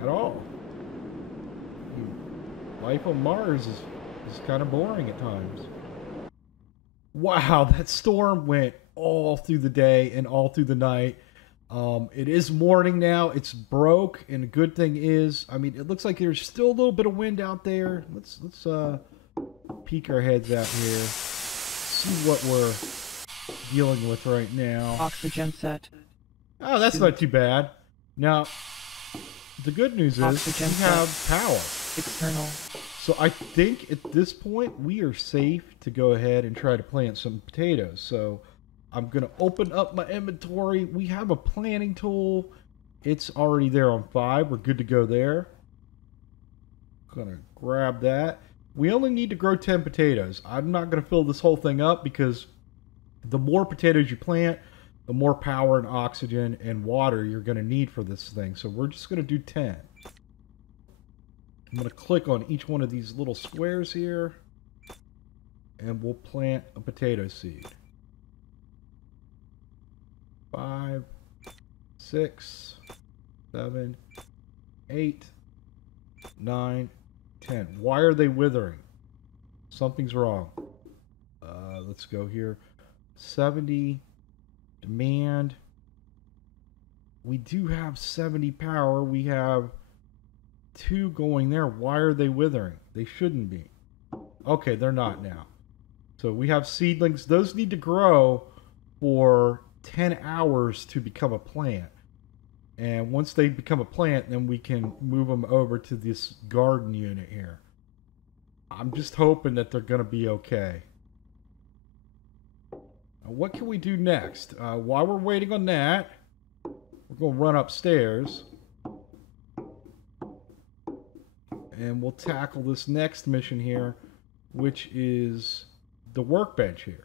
at all. Life on Mars is kind of boring at times. Wow, that storm went all through the day and all through the night. It is morning now. It's broke, and the good thing is, I mean, it looks like there's still a little bit of wind out there. Let's peek our heads out here, see what we're dealing with right now. Oxygen set. Oh, that's not too bad. Now, the good news is Oxygen we have power. External. So I think at this point we are safe to go ahead and try to plant some potatoes. So I'm going to open up my inventory. We have a planting tool. It's already there on 5. We're good to go there. Going to grab that. We only need to grow 10 potatoes. I'm not going to fill this whole thing up because the more potatoes you plant, the more power and oxygen and water you're going to need for this thing. So we're just going to do 10. I'm going to click on each one of these little squares here, and we'll plant a potato seed. 5, 6, 7, 8, 9, 10. Why are they withering? Something's wrong. Let's go here. 70 demand. We do have 70 power. We have 2 going there. Why are they withering? They shouldn't be. Okay, they're not now. So we have seedlings. Those need to grow for 10 hours to become a plant. And once they become a plant, then we can move them over to this garden unit here. I'm just hoping that they're going to be okay. What can we do next? While we're waiting on that, we're going to run upstairs. And we'll tackle this next mission here, which is the workbench here.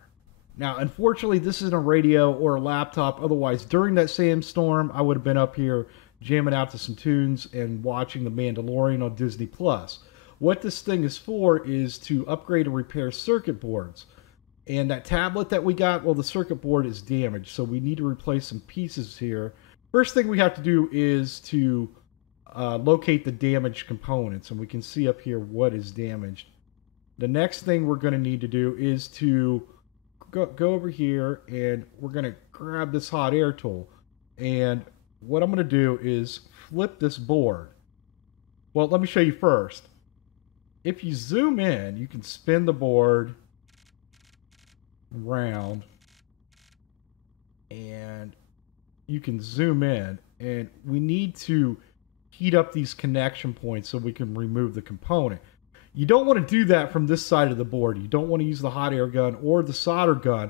Now, unfortunately, this isn't a radio or a laptop. Otherwise, during that sandstorm, I would have been up here jamming out to some tunes and watching The Mandalorian on Disney+. What this thing is for is to upgrade and repair circuit boards. And that tablet that we got, well, the circuit board is damaged, so we need to replace some pieces here. First thing we have to do is to locate the damaged components, and we can see up here what is damaged. The next thing we're going to need to do is to go over here, and we're going to grab this hot air tool. And what I'm going to do is flip this board. Well, let me show you first. If you zoom in, you can spin the board around, and you can zoom in, and we need to heat up these connection points so we can remove the component. You don't want to do that from this side of the board. You don't want to use the hot air gun or the solder gun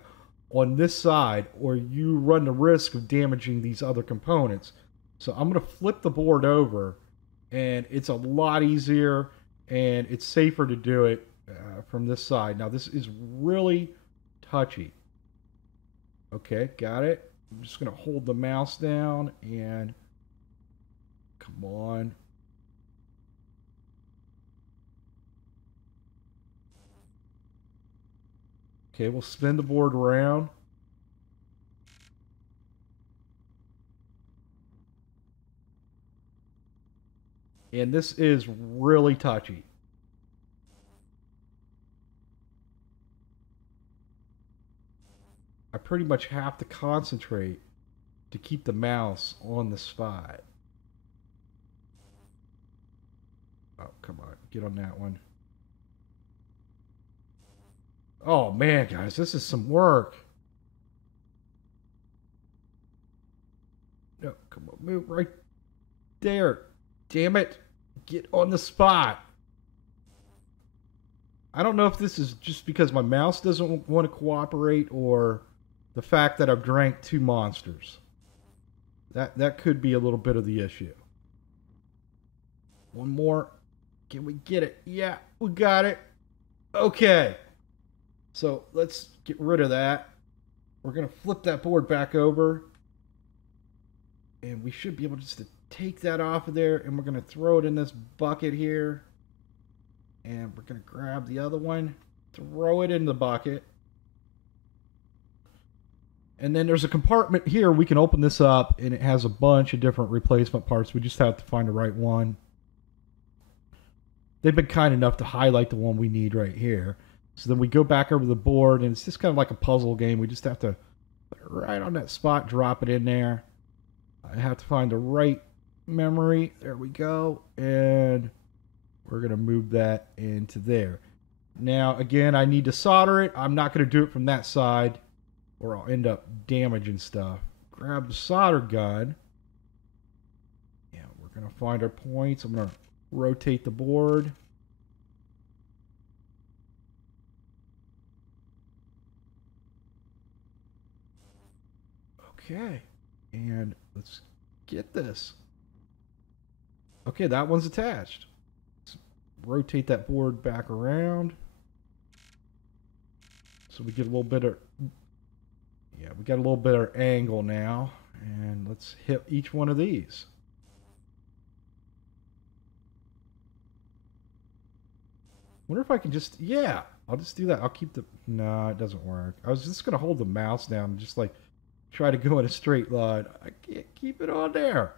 on this side, or you run the risk of damaging these other components. So I'm going to flip the board over, and it's a lot easier and it's safer to do it from this side. Now this is really touchy. Okay, got it. I'm just going to hold the mouse down and come on. Okay, we'll spin the board around. And this is really touchy. I pretty much have to concentrate to keep the mouse on the spot. Oh, come on. Get on that one. Oh, man, guys. This is some work. No, come on. Move right there. Damn it. Get on the spot. I don't know if this is just because my mouse doesn't want to cooperate or the fact that I've drank 2 monsters. That could be a little bit of the issue. One more. Can we get it? Yeah, we got it. Okay. So let's get rid of that. We're going to flip that board back over. And we should be able just to take that off of there. And we're going to throw it in this bucket here. And we're going to grab the other one. Throw it in the bucket. And then there's a compartment here. We can open this up. And it has a bunch of different replacement parts. We just have to find the right one. They've been kind enough to highlight the one we need right here. So then we go back over the board, and it's just kind of like a puzzle game. We just have to put it right on that spot, drop it in there. I have to find the right memory. There we go. And we're going to move that into there. Now, again, I need to solder it. I'm not going to do it from that side or I'll end up damaging stuff. Grab the solder gun. Yeah, we're going to find our points. I'm going to rotate the board. Okay, and let's get this. Okay, that one's attached. Let's rotate that board back around. So we get a little bit of, yeah, we got a little bit of angle now. And let's hit each one of these. Wonder if I can just, yeah, I'll just do that. I'll keep the, no, it doesn't work. I was just going to hold the mouse down and just like try to go in a straight line. I can't keep it on there.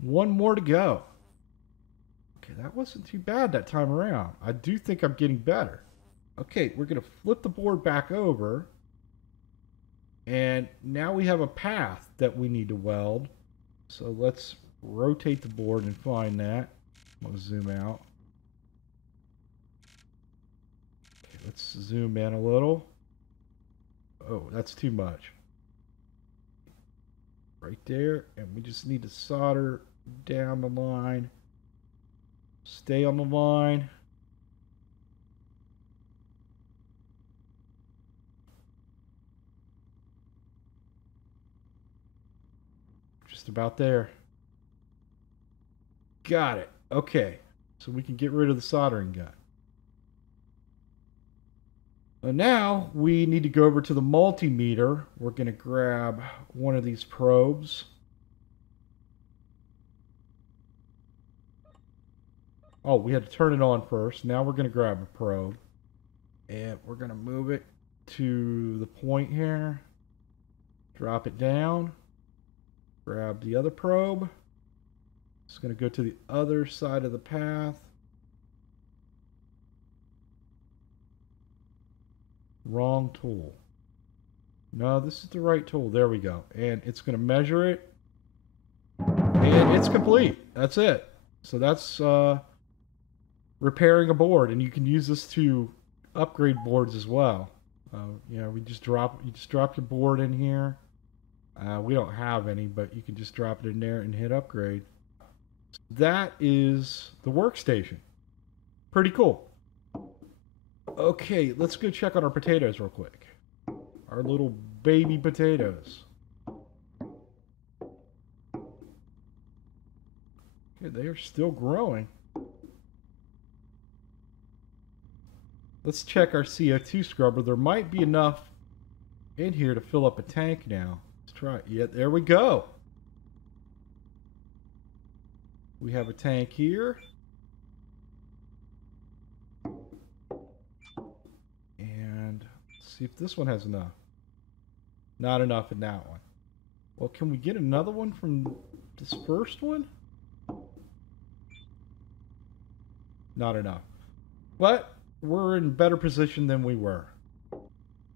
One more to go. Okay, that wasn't too bad that time around. I do think I'm getting better. Okay, we're going to flip the board back over. And now we have a path that we need to weld. So let's rotate the board and find that. I'm going to zoom out. Okay, let's zoom in a little. Oh, that's too much. Right there. And we just need to solder down the line. Stay on the line. Just about there. Got it. Okay. So we can get rid of the soldering gun. And now we need to go over to the multimeter. We're going to grab one of these probes. Oh, we had to turn it on first. Now we're going to grab a probe. And we're going to move it to the point here. Drop it down. Grab the other probe. It's going to go to the other side of the path. Wrong tool. No, this is the right tool. There we go. And it's going to measure it. And it's complete. That's it. So that's repairing a board. And you can use this to upgrade boards as well. You know, you just drop your board in here. We don't have any, but you can just drop it in there and hit upgrade. So that is the workstation. Pretty cool. Okay, let's go check on our potatoes real quick. Our little baby potatoes. Okay, they are still growing. Let's check our CO2 scrubber. There might be enough in here to fill up a tank now. Let's try it. Yeah, there we go. We have a tank here. And let's see if this one has enough. Not enough in that one. Well, can we get another one from this first one? Not enough. But we're in better position than we were.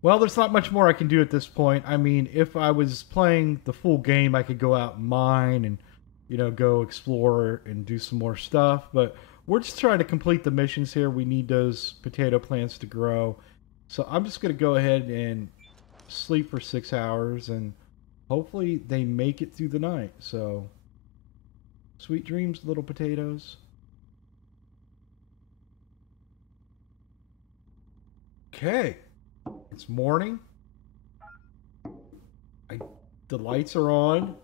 Well, there's not much more I can do at this point. I mean, if I was playing the full game, I could go out and mine and, you know, go explore and do some more stuff. But we're just trying to complete the missions here. We need those potato plants to grow. So I'm just going to go ahead and sleep for 6 hours. And hopefully they make it through the night. So sweet dreams, little potatoes. Okay. It's morning. The lights are on.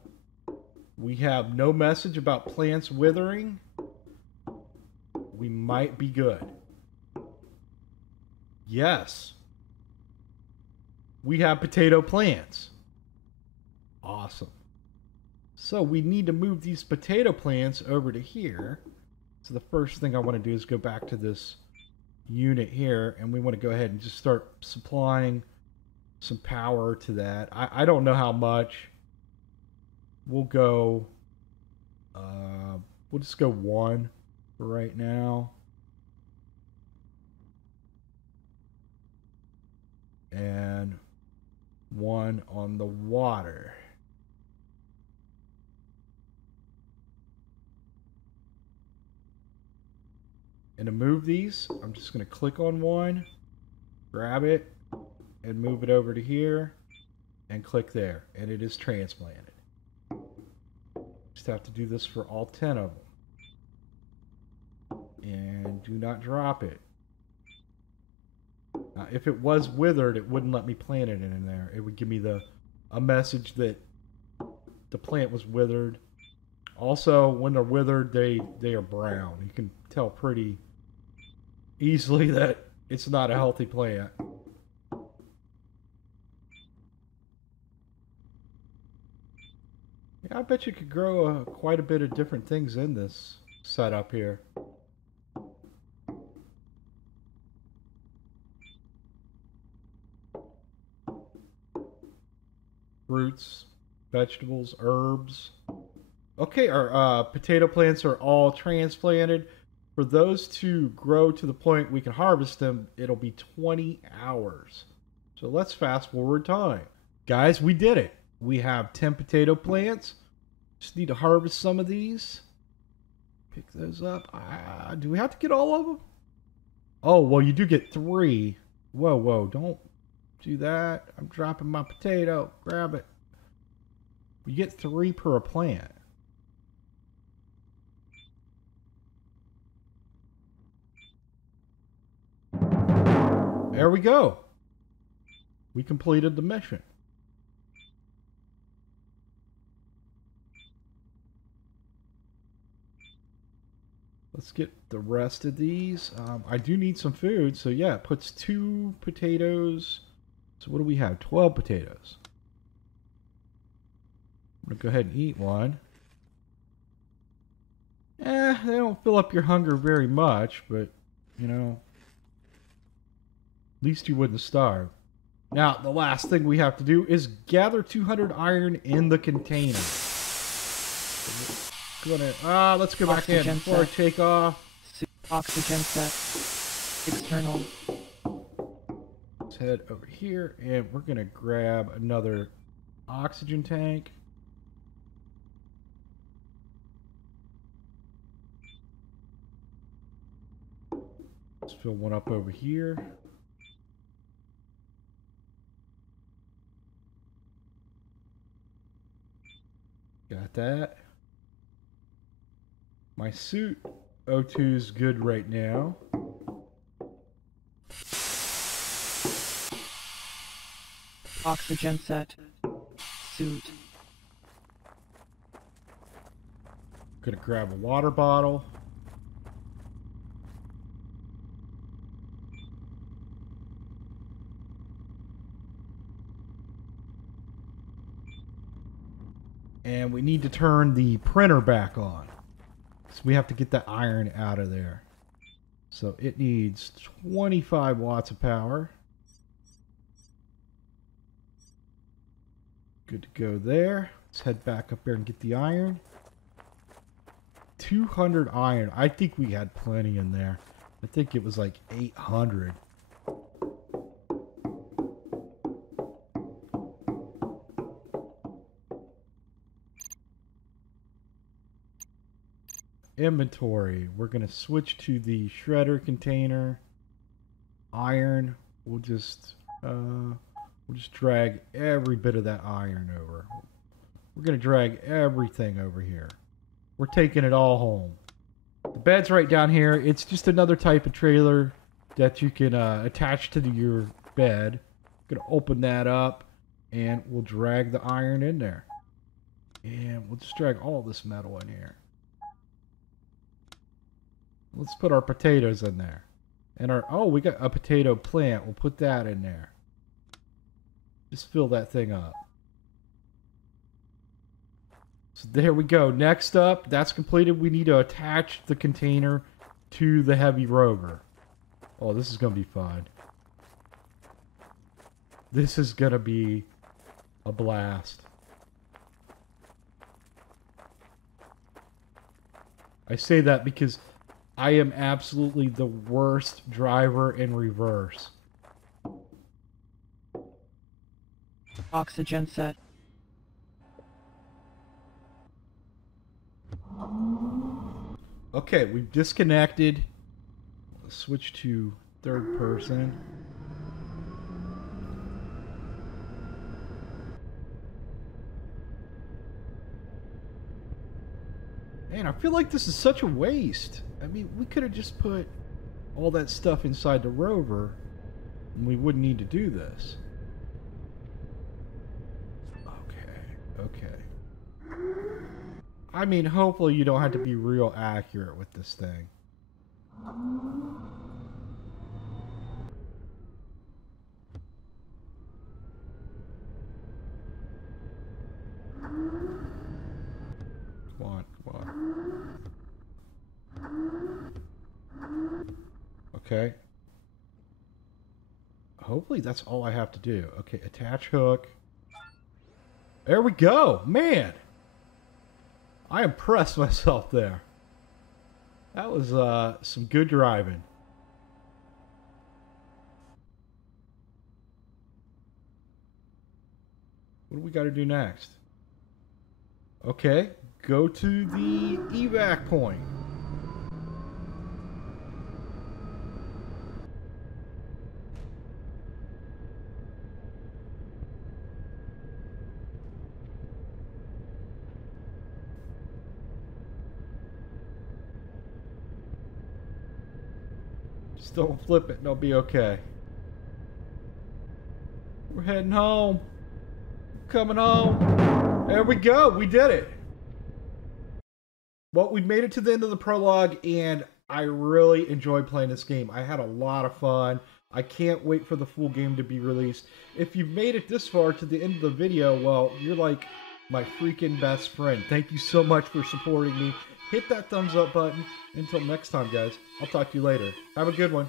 We have no message about plants withering. We might be good. Yes. We have potato plants. Awesome. So we need to move these potato plants over to here. So the first thing I want to do is go back to this unit here, and we want to go ahead and just start supplying some power to that. I don't know how much. We'll go we'll just go 1 for right now. And one on the water. And to move these, I'm just going to click on one, grab it, and move it over to here, and click there. And it is transplanted. Just have to do this for all 10 of them. And do not drop it. Now, if it was withered, it wouldn't let me plant it in there. It would give me a message that the plant was withered. Also, when they're withered, they are brown. You can tell pretty easily that it's not a healthy plant. Yeah, I bet you could grow quite a bit of different things in this setup here. Fruits, vegetables, herbs. Okay, our potato plants are all transplanted. For those to grow to the point we can harvest them, it'll be 20 hours. So let's fast forward time. Guys, we did it. We have 10 potato plants. Just need to harvest some of these. Pick those up. Do we have to get all of them? Oh, well, you do get 3. Whoa, whoa, don't do that. I'm dropping my potato. Grab it. You get 3 per plant. There we go. We completed the mission. Let's get the rest of these. I do need some food, so yeah, it puts 2 potatoes. So what do we have? 12 potatoes. I'm going to go ahead and eat one. They don't fill up your hunger very much, but, you know, at least you wouldn't starve. Now, the last thing we have to do is gather 200 iron in the container. Let's go back in before I take off. Oxygen set. External. Let's head over here, and we're going to grab another oxygen tank. Let's fill one up over here. Got that. My suit O2 is good right now. Oxygen set. Suit. Gonna grab a water bottle. And we need to turn the printer back on. So we have to get that iron out of there. So it needs 25 watts of power. Good to go there. Let's head back up there and get the iron. 200 iron. I think we had plenty in there. I think it was like 800. Inventory. We're going to switch to the shredder container. Iron. We'll just drag every bit of that iron over. We're going to drag everything over here. We're taking it all home. The bed's right down here. It's just another type of trailer that you can attach to your bed. Going to open that up, and we'll drag the iron in there. And we'll just drag all this metal in here. Let's put our potatoes in there. And we got a potato plant. We'll put that in there. Just fill that thing up. So there we go. Next up, that's completed. We need to attach the container to the heavy rover. Oh, this is going to be fun. This is going to be a blast. I say that because I am absolutely the worst driver in reverse. Oxygen set. Okay, we've disconnected. Let's switch to third person. Man, I feel like this is such a waste. I mean, we could have just put all that stuff inside the rover and we wouldn't need to do this. Okay. I mean, hopefully you don't have to be real accurate with this thing. Come on, come on. Okay. Hopefully that's all I have to do. Okay, attach hook. There we go. Man, I impressed myself there. That was some good driving. What do we got to do next? Okay, go to the evac point. Just don't flip it and I'll be okay. We're heading home. Coming home. There we go. We did it. Well, we made it to the end of the prologue, and I really enjoyed playing this game. I had a lot of fun. I can't wait for the full game to be released. If you've made it this far to the end of the video, well, you're like my freaking best friend. Thank you so much for supporting me. Hit that thumbs up button. Until next time, guys, I'll talk to you later. Have a good one.